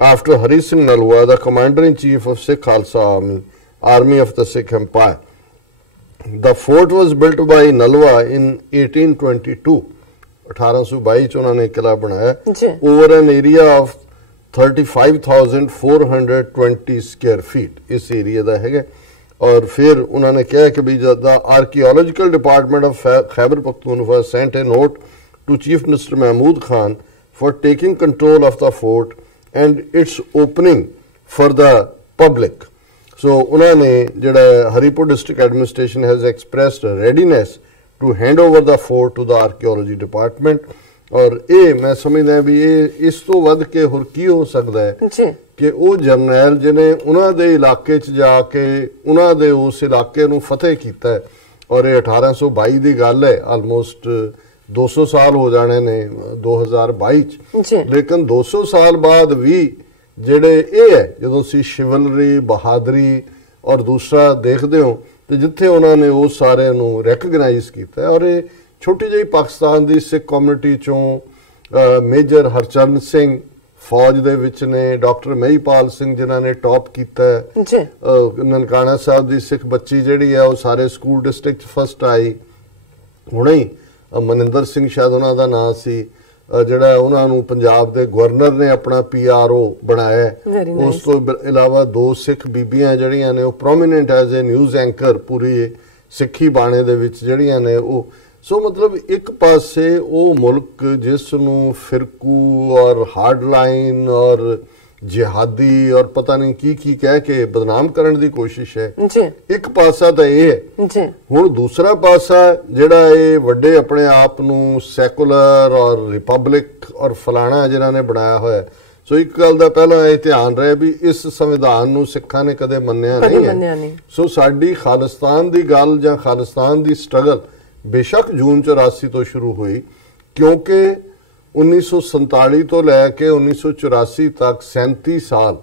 after Hari Singh Nalwa, the commander-in-chief of Sikh Khalsa Army of the Sikh Empire. The fort was built by Nalwa in 1822. 1822 ਚ ਉਹਨਾਂ ਨੇ ਕਿਲਾ ਬਣਾਇਆ over an area of 35,420 square feet ਇਸ area ਦਾ ਹੈਗਾ। ਔਰ ਫਿਰ ਉਹਨਾਂ ਨੇ ਕਿਹਾ ਕਿ ਵੀ the archaeological department of Khyber Pakhtunkhwa sent a note to Chief Minister Mahmood Khan for taking control of the fort and its opening for the public. So ਉਹਨਾਂ ਨੇ ਜਿਹੜਾ Haripur district administration has expressed readiness to hand over the fort to the archaeology department. ਔਰ ਇਹ ਮੈਂ ਸਮਝਦਾ ਵੀ ਇਹ ਇਸ ਤੋਂ ਵੱਧ ਕੇ ਹੋਰ ਕੀ ਹੋ ਸਕਦਾ ਹੈ ਕਿ ਉਹ ਜਰਨੈਲ ਜਿਹਨੇ ਉਹਨਾਂ ਦੇ ਇਲਾਕੇ 'ਚ ਜਾ ਕੇ ਉਹਨਾਂ ਦੇ ਉਸ ਇਲਾਕੇ ਨੂੰ ਫਤਿਹ ਕੀਤਾ ਹੈ, ਔਰ ਇਹ 1822 ਦੀ ਗੱਲ ਹੈ, ਆਲਮੋਸਟ 200 ਸਾਲ ਹੋ ਜਾਣੇ ਨੇ 2022 'ਚ, ਲੇਕਿਨ 200 ਸਾਲ ਬਾਅਦ ਵੀ ਜਿਹੜੇ ਇਹ ਹੈ ਜਦੋਂ ਅਸੀਂ ਸ਼ਿਵਲਰੀ, ਬਹਾਦਰੀ ਔਰ ਦੂਸਰਾ ਦੇਖਦੇ ਹੋ ਤੇ ਜਿੱਥੇ ਉਹਨਾਂ ਨੇ ਉਹ ਸਾਰਿਆਂ ਨੂੰ ਰੈਕਗਨਾਈਜ਼ ਕੀਤਾ। ਔਰ ਇਹ ਛੋਟੀ ਜਿਹੀ ਪਾਕਿਸਤਾਨ ਦੀ ਸਿੱਖ ਕਮਿਊਨਿਟੀ ਚੋਂ ਮੇਜਰ ਹਰਚਰਨ ਸਿੰਘ ਫੌਜ ਦੇ ਵਿੱਚ ਨੇ, ਡਾਕਟਰ ਮਹੀਪਾਲ ਸਿੰਘ ਜਿਨ੍ਹਾਂ ਨੇ ਟੌਪ ਕੀਤਾ ਹੈ, ਨਨਕਾਣਾ ਸਾਹਿਬ ਦੀ ਸਿੱਖ ਬੱਚੀ ਜਿਹੜੀ ਹੈ ਉਹ ਸਾਰੇ ਸਕੂਲ ਡਿਸਟ੍ਰਿਕਟ ਫਸਟ ਆਈ, ਹੁਣੇ ਹੀ ਮਨਿੰਦਰ ਸਿੰਘ ਸ਼ਾਇਦ ਉਹਨਾਂ ਦਾ ਨਾਂ ਸੀ, ਜਿਹੜਾ ਉਹਨਾਂ ਨੂੰ ਪੰਜਾਬ ਦੇ ਗਵਰਨਰ ਨੇ ਆਪਣਾ PRO ਬਣਾਇਆ। ਉਸ ਤੋਂ ਇਲਾਵਾ 2 ਸਿੱਖ ਬੀਬੀਆਂ ਜਿਹੜੀਆਂ ਨੇ ਉਹ prominent as a news anchor ਪੂਰੀ ਸਿੱਖੀ ਬਾਣੇ ਦੇ ਵਿੱਚ ਜਿਹੜੀਆਂ ਨੇ ਉਹ। ਸੋ ਮਤਲਬ ਇੱਕ ਪਾਸੇ ਉਹ ਮੁਲਕ ਜਿਸ ਨੂੰ ਫਿਰਕੂ ਔਰ ਹਾਰਡਲਾਈਨ ਔਰ ਜਿਹਾਦੀ ਔਰ ਪਤਾ ਨਹੀਂ ਕੀ ਕਹਿ ਕੇ ਬਦਨਾਮ ਕਰਨ ਦੀ ਕੋਸ਼ਿਸ਼ ਹੈ, ਇੱਕ ਪਾਸਾ ਤਾਂ ਇਹ ਹੈ। ਹੁਣ ਦੂਸਰਾ ਪਾਸਾ ਜਿਹੜਾ ਇਹ ਵੱਡੇ ਆਪਣੇ ਆਪ ਨੂੰ ਸੈਕੂਲਰ ਔਰ ਰਿਪਬਲਿਕ ਔਰ ਫਲਾਣਾ ਜਿਹਨਾਂ ਨੇ ਬਣਾਇਆ ਹੋਇਆ। ਸੋ ਇੱਕ ਗੱਲ ਦਾ ਪਹਿਲਾਂ ਇਹ ਧਿਆਨ ਰਹੇ ਵੀ ਇਸ ਸੰਵਿਧਾਨ ਨੂੰ ਸਿੱਖਾਂ ਨੇ ਕਦੇ ਮੰਨਿਆ ਨਹੀਂ ਹੈ। ਸੋ ਸਾਡੀ ਖਾਲਿਸਤਾਨ ਦੀ ਗੱਲ ਜਾਂ ਖਾਲਿਸਤਾਨ ਦੀ ਸਟਰਗਲ ਬੇਸ਼ੱਕ ਜੂਨ 84 ਤੋਂ ਸ਼ੁਰੂ ਹੋਈ, ਕਿਉਂਕਿ 1947 ਤੋਂ ਲੈ ਕੇ 1984 ਤੱਕ 37 ਸਾਲ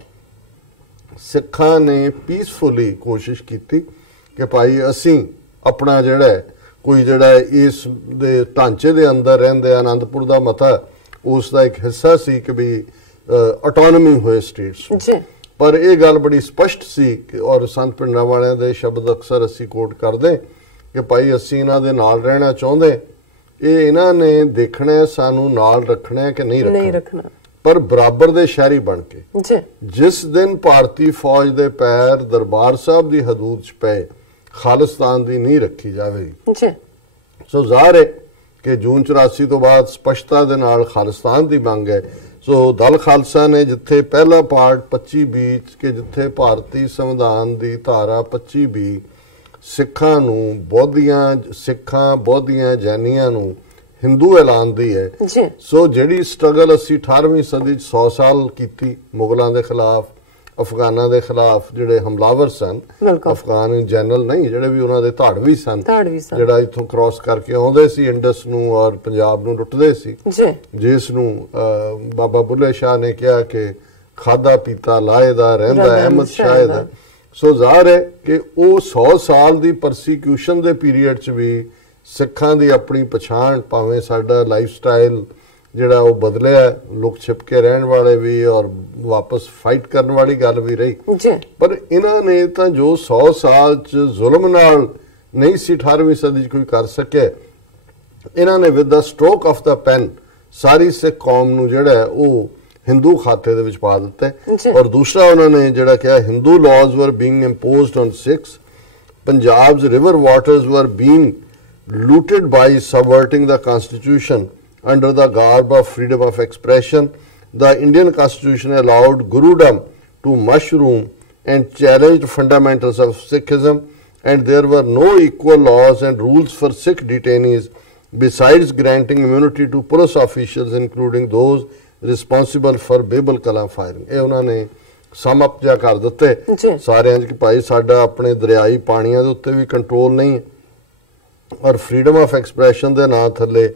ਸਿੱਖਾਂ ਨੇ ਪੀਸਫੁਲੀ ਕੋਸ਼ਿਸ਼ ਕੀਤੀ ਕਿ ਭਾਈ ਅਸੀਂ ਆਪਣਾ ਜਿਹੜਾ ਕੋਈ ਜਿਹੜਾ ਇਸ ਦੇ ਢਾਂਚੇ ਦੇ ਅੰਦਰ ਰਹਿੰਦੇ ਆਨੰਦਪੁਰ ਦਾ ਮਤਾ ਉਸ ਦਾ ਇੱਕ ਹਿੱਸਾ ਸੀ ਕਿ ਵੀ ਆਟੋਨਮੀ ਹੋਏ ਸਟੇਟਸ। ਪਰ ਇਹ ਗੱਲ ਬੜੀ ਸਪਸ਼ਟ ਸੀ ਔਰ ਸੰਤ ਪਿੰਡਾਂ ਵਾਲਿਆਂ ਦੇ ਸ਼ਬਦ ਅਕਸਰ ਅਸੀਂ ਕੋਟ ਕਰਦੇ ਕਿ ਭਾਈ ਅਸੀਂ ਇਹਨਾਂ ਦੇ ਨਾਲ ਰਹਿਣਾ ਚਾਹੁੰਦੇ, ਇਹ ਇਹਨਾਂ ਨੇ ਦੇਖਣਾ ਸਾਨੂੰ ਨਾਲ ਰੱਖਣਾ ਕਿ ਨਹੀਂ ਰੱਖਣਾ, ਪਰ ਬਰਾਬਰ ਦੇ ਸ਼ਹਿਰੀ ਬਣ ਕੇ। ਜਿਸ ਦਿਨ ਭਾਰਤੀ ਫੌਜ ਦੇ ਪੈਰ ਦਰਬਾਰ ਸਾਹਿਬ ਦੀ ਹਦੂਦ 'ਚ ਪਏ, ਖਾਲਿਸਤਾਨ ਦੀ ਨਹੀਂ ਰੱਖੀ ਜਾਵੇਗੀ। ਸੋ ਜ਼ਾਹਰ ਹੈ ਕਿ ਜੂਨ 84 ਤੋਂ ਬਾਅਦ ਸਪਸ਼ਟਤਾ ਦੇ ਨਾਲ ਖਾਲਿਸਤਾਨ ਦੀ ਮੰਗ ਹੈ। ਸੋ ਦਲ ਖਾਲਸਾ ਨੇ ਜਿੱਥੇ ਪਹਿਲਾ ਪਾਰਟ 25B ਕਿ ਜਿੱਥੇ ਭਾਰਤੀ ਸੰਵਿਧਾਨ ਦੀ ਧਾਰਾ 25B ਸਿੱਖਾਂ ਨੂੰ ਬੋਧੀਆਂ ਜੈਨੀਆਂ ਨੂੰ ਹਿੰਦੂ ਐਲਾਨਦੀ ਹੈ। ਸੋ ਜਿਹੜੀ ਸਟਰਗਲ ਅਸੀਂ 18ਵੀਂ ਸਦੀ 'ਚ 100 ਸਾਲ ਕੀਤੀ ਮੁਗਲਾਂ ਦੇ ਖਿਲਾਫ, ਅਫਗਾਨਾਂ ਦੇ ਖਿਲਾਫ ਜਿਹੜੇ ਹਮਲਾਵਰ ਸਨ, ਅਫਗਾਨ ਜਨਰਲ ਨਹੀਂ ਜਿਹੜੇ ਵੀ ਉਹਨਾਂ ਦੇ ਧਾੜਵੀ ਸਨ, ਜਿਹੜਾ ਇੱਥੋਂ ਕ੍ਰਾਸ ਕਰਕੇ ਆਉਂਦੇ ਸੀ ਇੰਡਸ ਨੂੰ ਔਰ ਪੰਜਾਬ ਨੂੰ ਲੁੱਟਦੇ ਸੀ, ਜਿਸ ਨੂੰ ਬਾਬਾ ਬੁੱਲੇ ਸ਼ਾਹ ਨੇ ਕਿਹਾ ਕਿ ਖਾਦਾ ਪੀਤਾ ਲਾਏ ਦਾ ਰਹਿੰਦਾ ਅਹਿਮਦ ਸ਼ਾਹ ਦਾ। ਸੋ ਜ਼ਾਹਰ ਹੈ ਕਿ ਉਹ 100 ਸਾਲ ਦੀ ਪਰਸੀਕਿਊਸ਼ਨ ਦੇ ਪੀਰੀਅਡ 'ਚ ਵੀ ਸਿੱਖਾਂ ਦੀ ਆਪਣੀ ਪਛਾਣ, ਭਾਵੇਂ ਸਾਡਾ ਲਾਈਫ ਸਟਾਈਲ ਜਿਹੜਾ ਉਹ ਬਦਲਿਆ, ਲੁਕ ਛਿਪ ਕੇ ਰਹਿਣ ਵਾਲੇ ਵੀ ਔਰ ਵਾਪਸ ਫਾਈਟ ਕਰਨ ਵਾਲੀ ਗੱਲ ਵੀ ਰਹੀ, ਪਰ ਇਹਨਾਂ ਨੇ ਤਾਂ ਜੋ 100 ਸਾਲ 'ਚ ਜ਼ੁਲਮ ਨਾਲ ਨਹੀਂ ਸੀ 18ਵੀਂ ਸਦੀ 'ਚ ਕੋਈ ਕਰ ਸਕਿਆ, ਇਹਨਾਂ ਨੇ with the stroke of the pen ਸਾਰੀ ਸਿੱਖ ਕੌਮ ਨੂੰ ਜਿਹੜਾ ਉਹ ਹਿੰਦੂ ਖਾਤੇ ਦੇ ਵਿੱਚ ਪਾ ਦਿੱਤਾ। ਔਰ ਦੂਸਰਾ ਉਹਨਾਂ ਨੇ ਜਿਹੜਾ ਕਿਹਾ Hindu laws were being imposed on Sikhs, Punjab's river waters were being looted by subverting the constitution under the garb of freedom of expression. The Indian constitution allowed Gurudom to mushroom and challenged fundamentals of Sikhism, and there were no equal laws and rules for Sikh detainees besides granting immunity to police officials including those responsible for Babel Kalam firing. ਇਹ ਉਹਨਾਂ ਨੇ ਸਮ up ਜਿਹਾ ਕਰ ਦਿੱਤੇ ਸਾਰਿਆਂ 'ਚ ਕਿ ਭਾਈ ਸਾਡਾ ਆਪਣੇ ਦਰਿਆਈ ਪਾਣੀਆਂ ਦੇ ਉੱਤੇ ਵੀ ਕੰਟਰੋਲ ਨਹੀਂ, ਔਰ ਫਰੀडम ਆਫ ਐਕਸਪ੍ਰੈਸ਼ਨ ਦੇ ਨਾਂ ਥੱਲੇ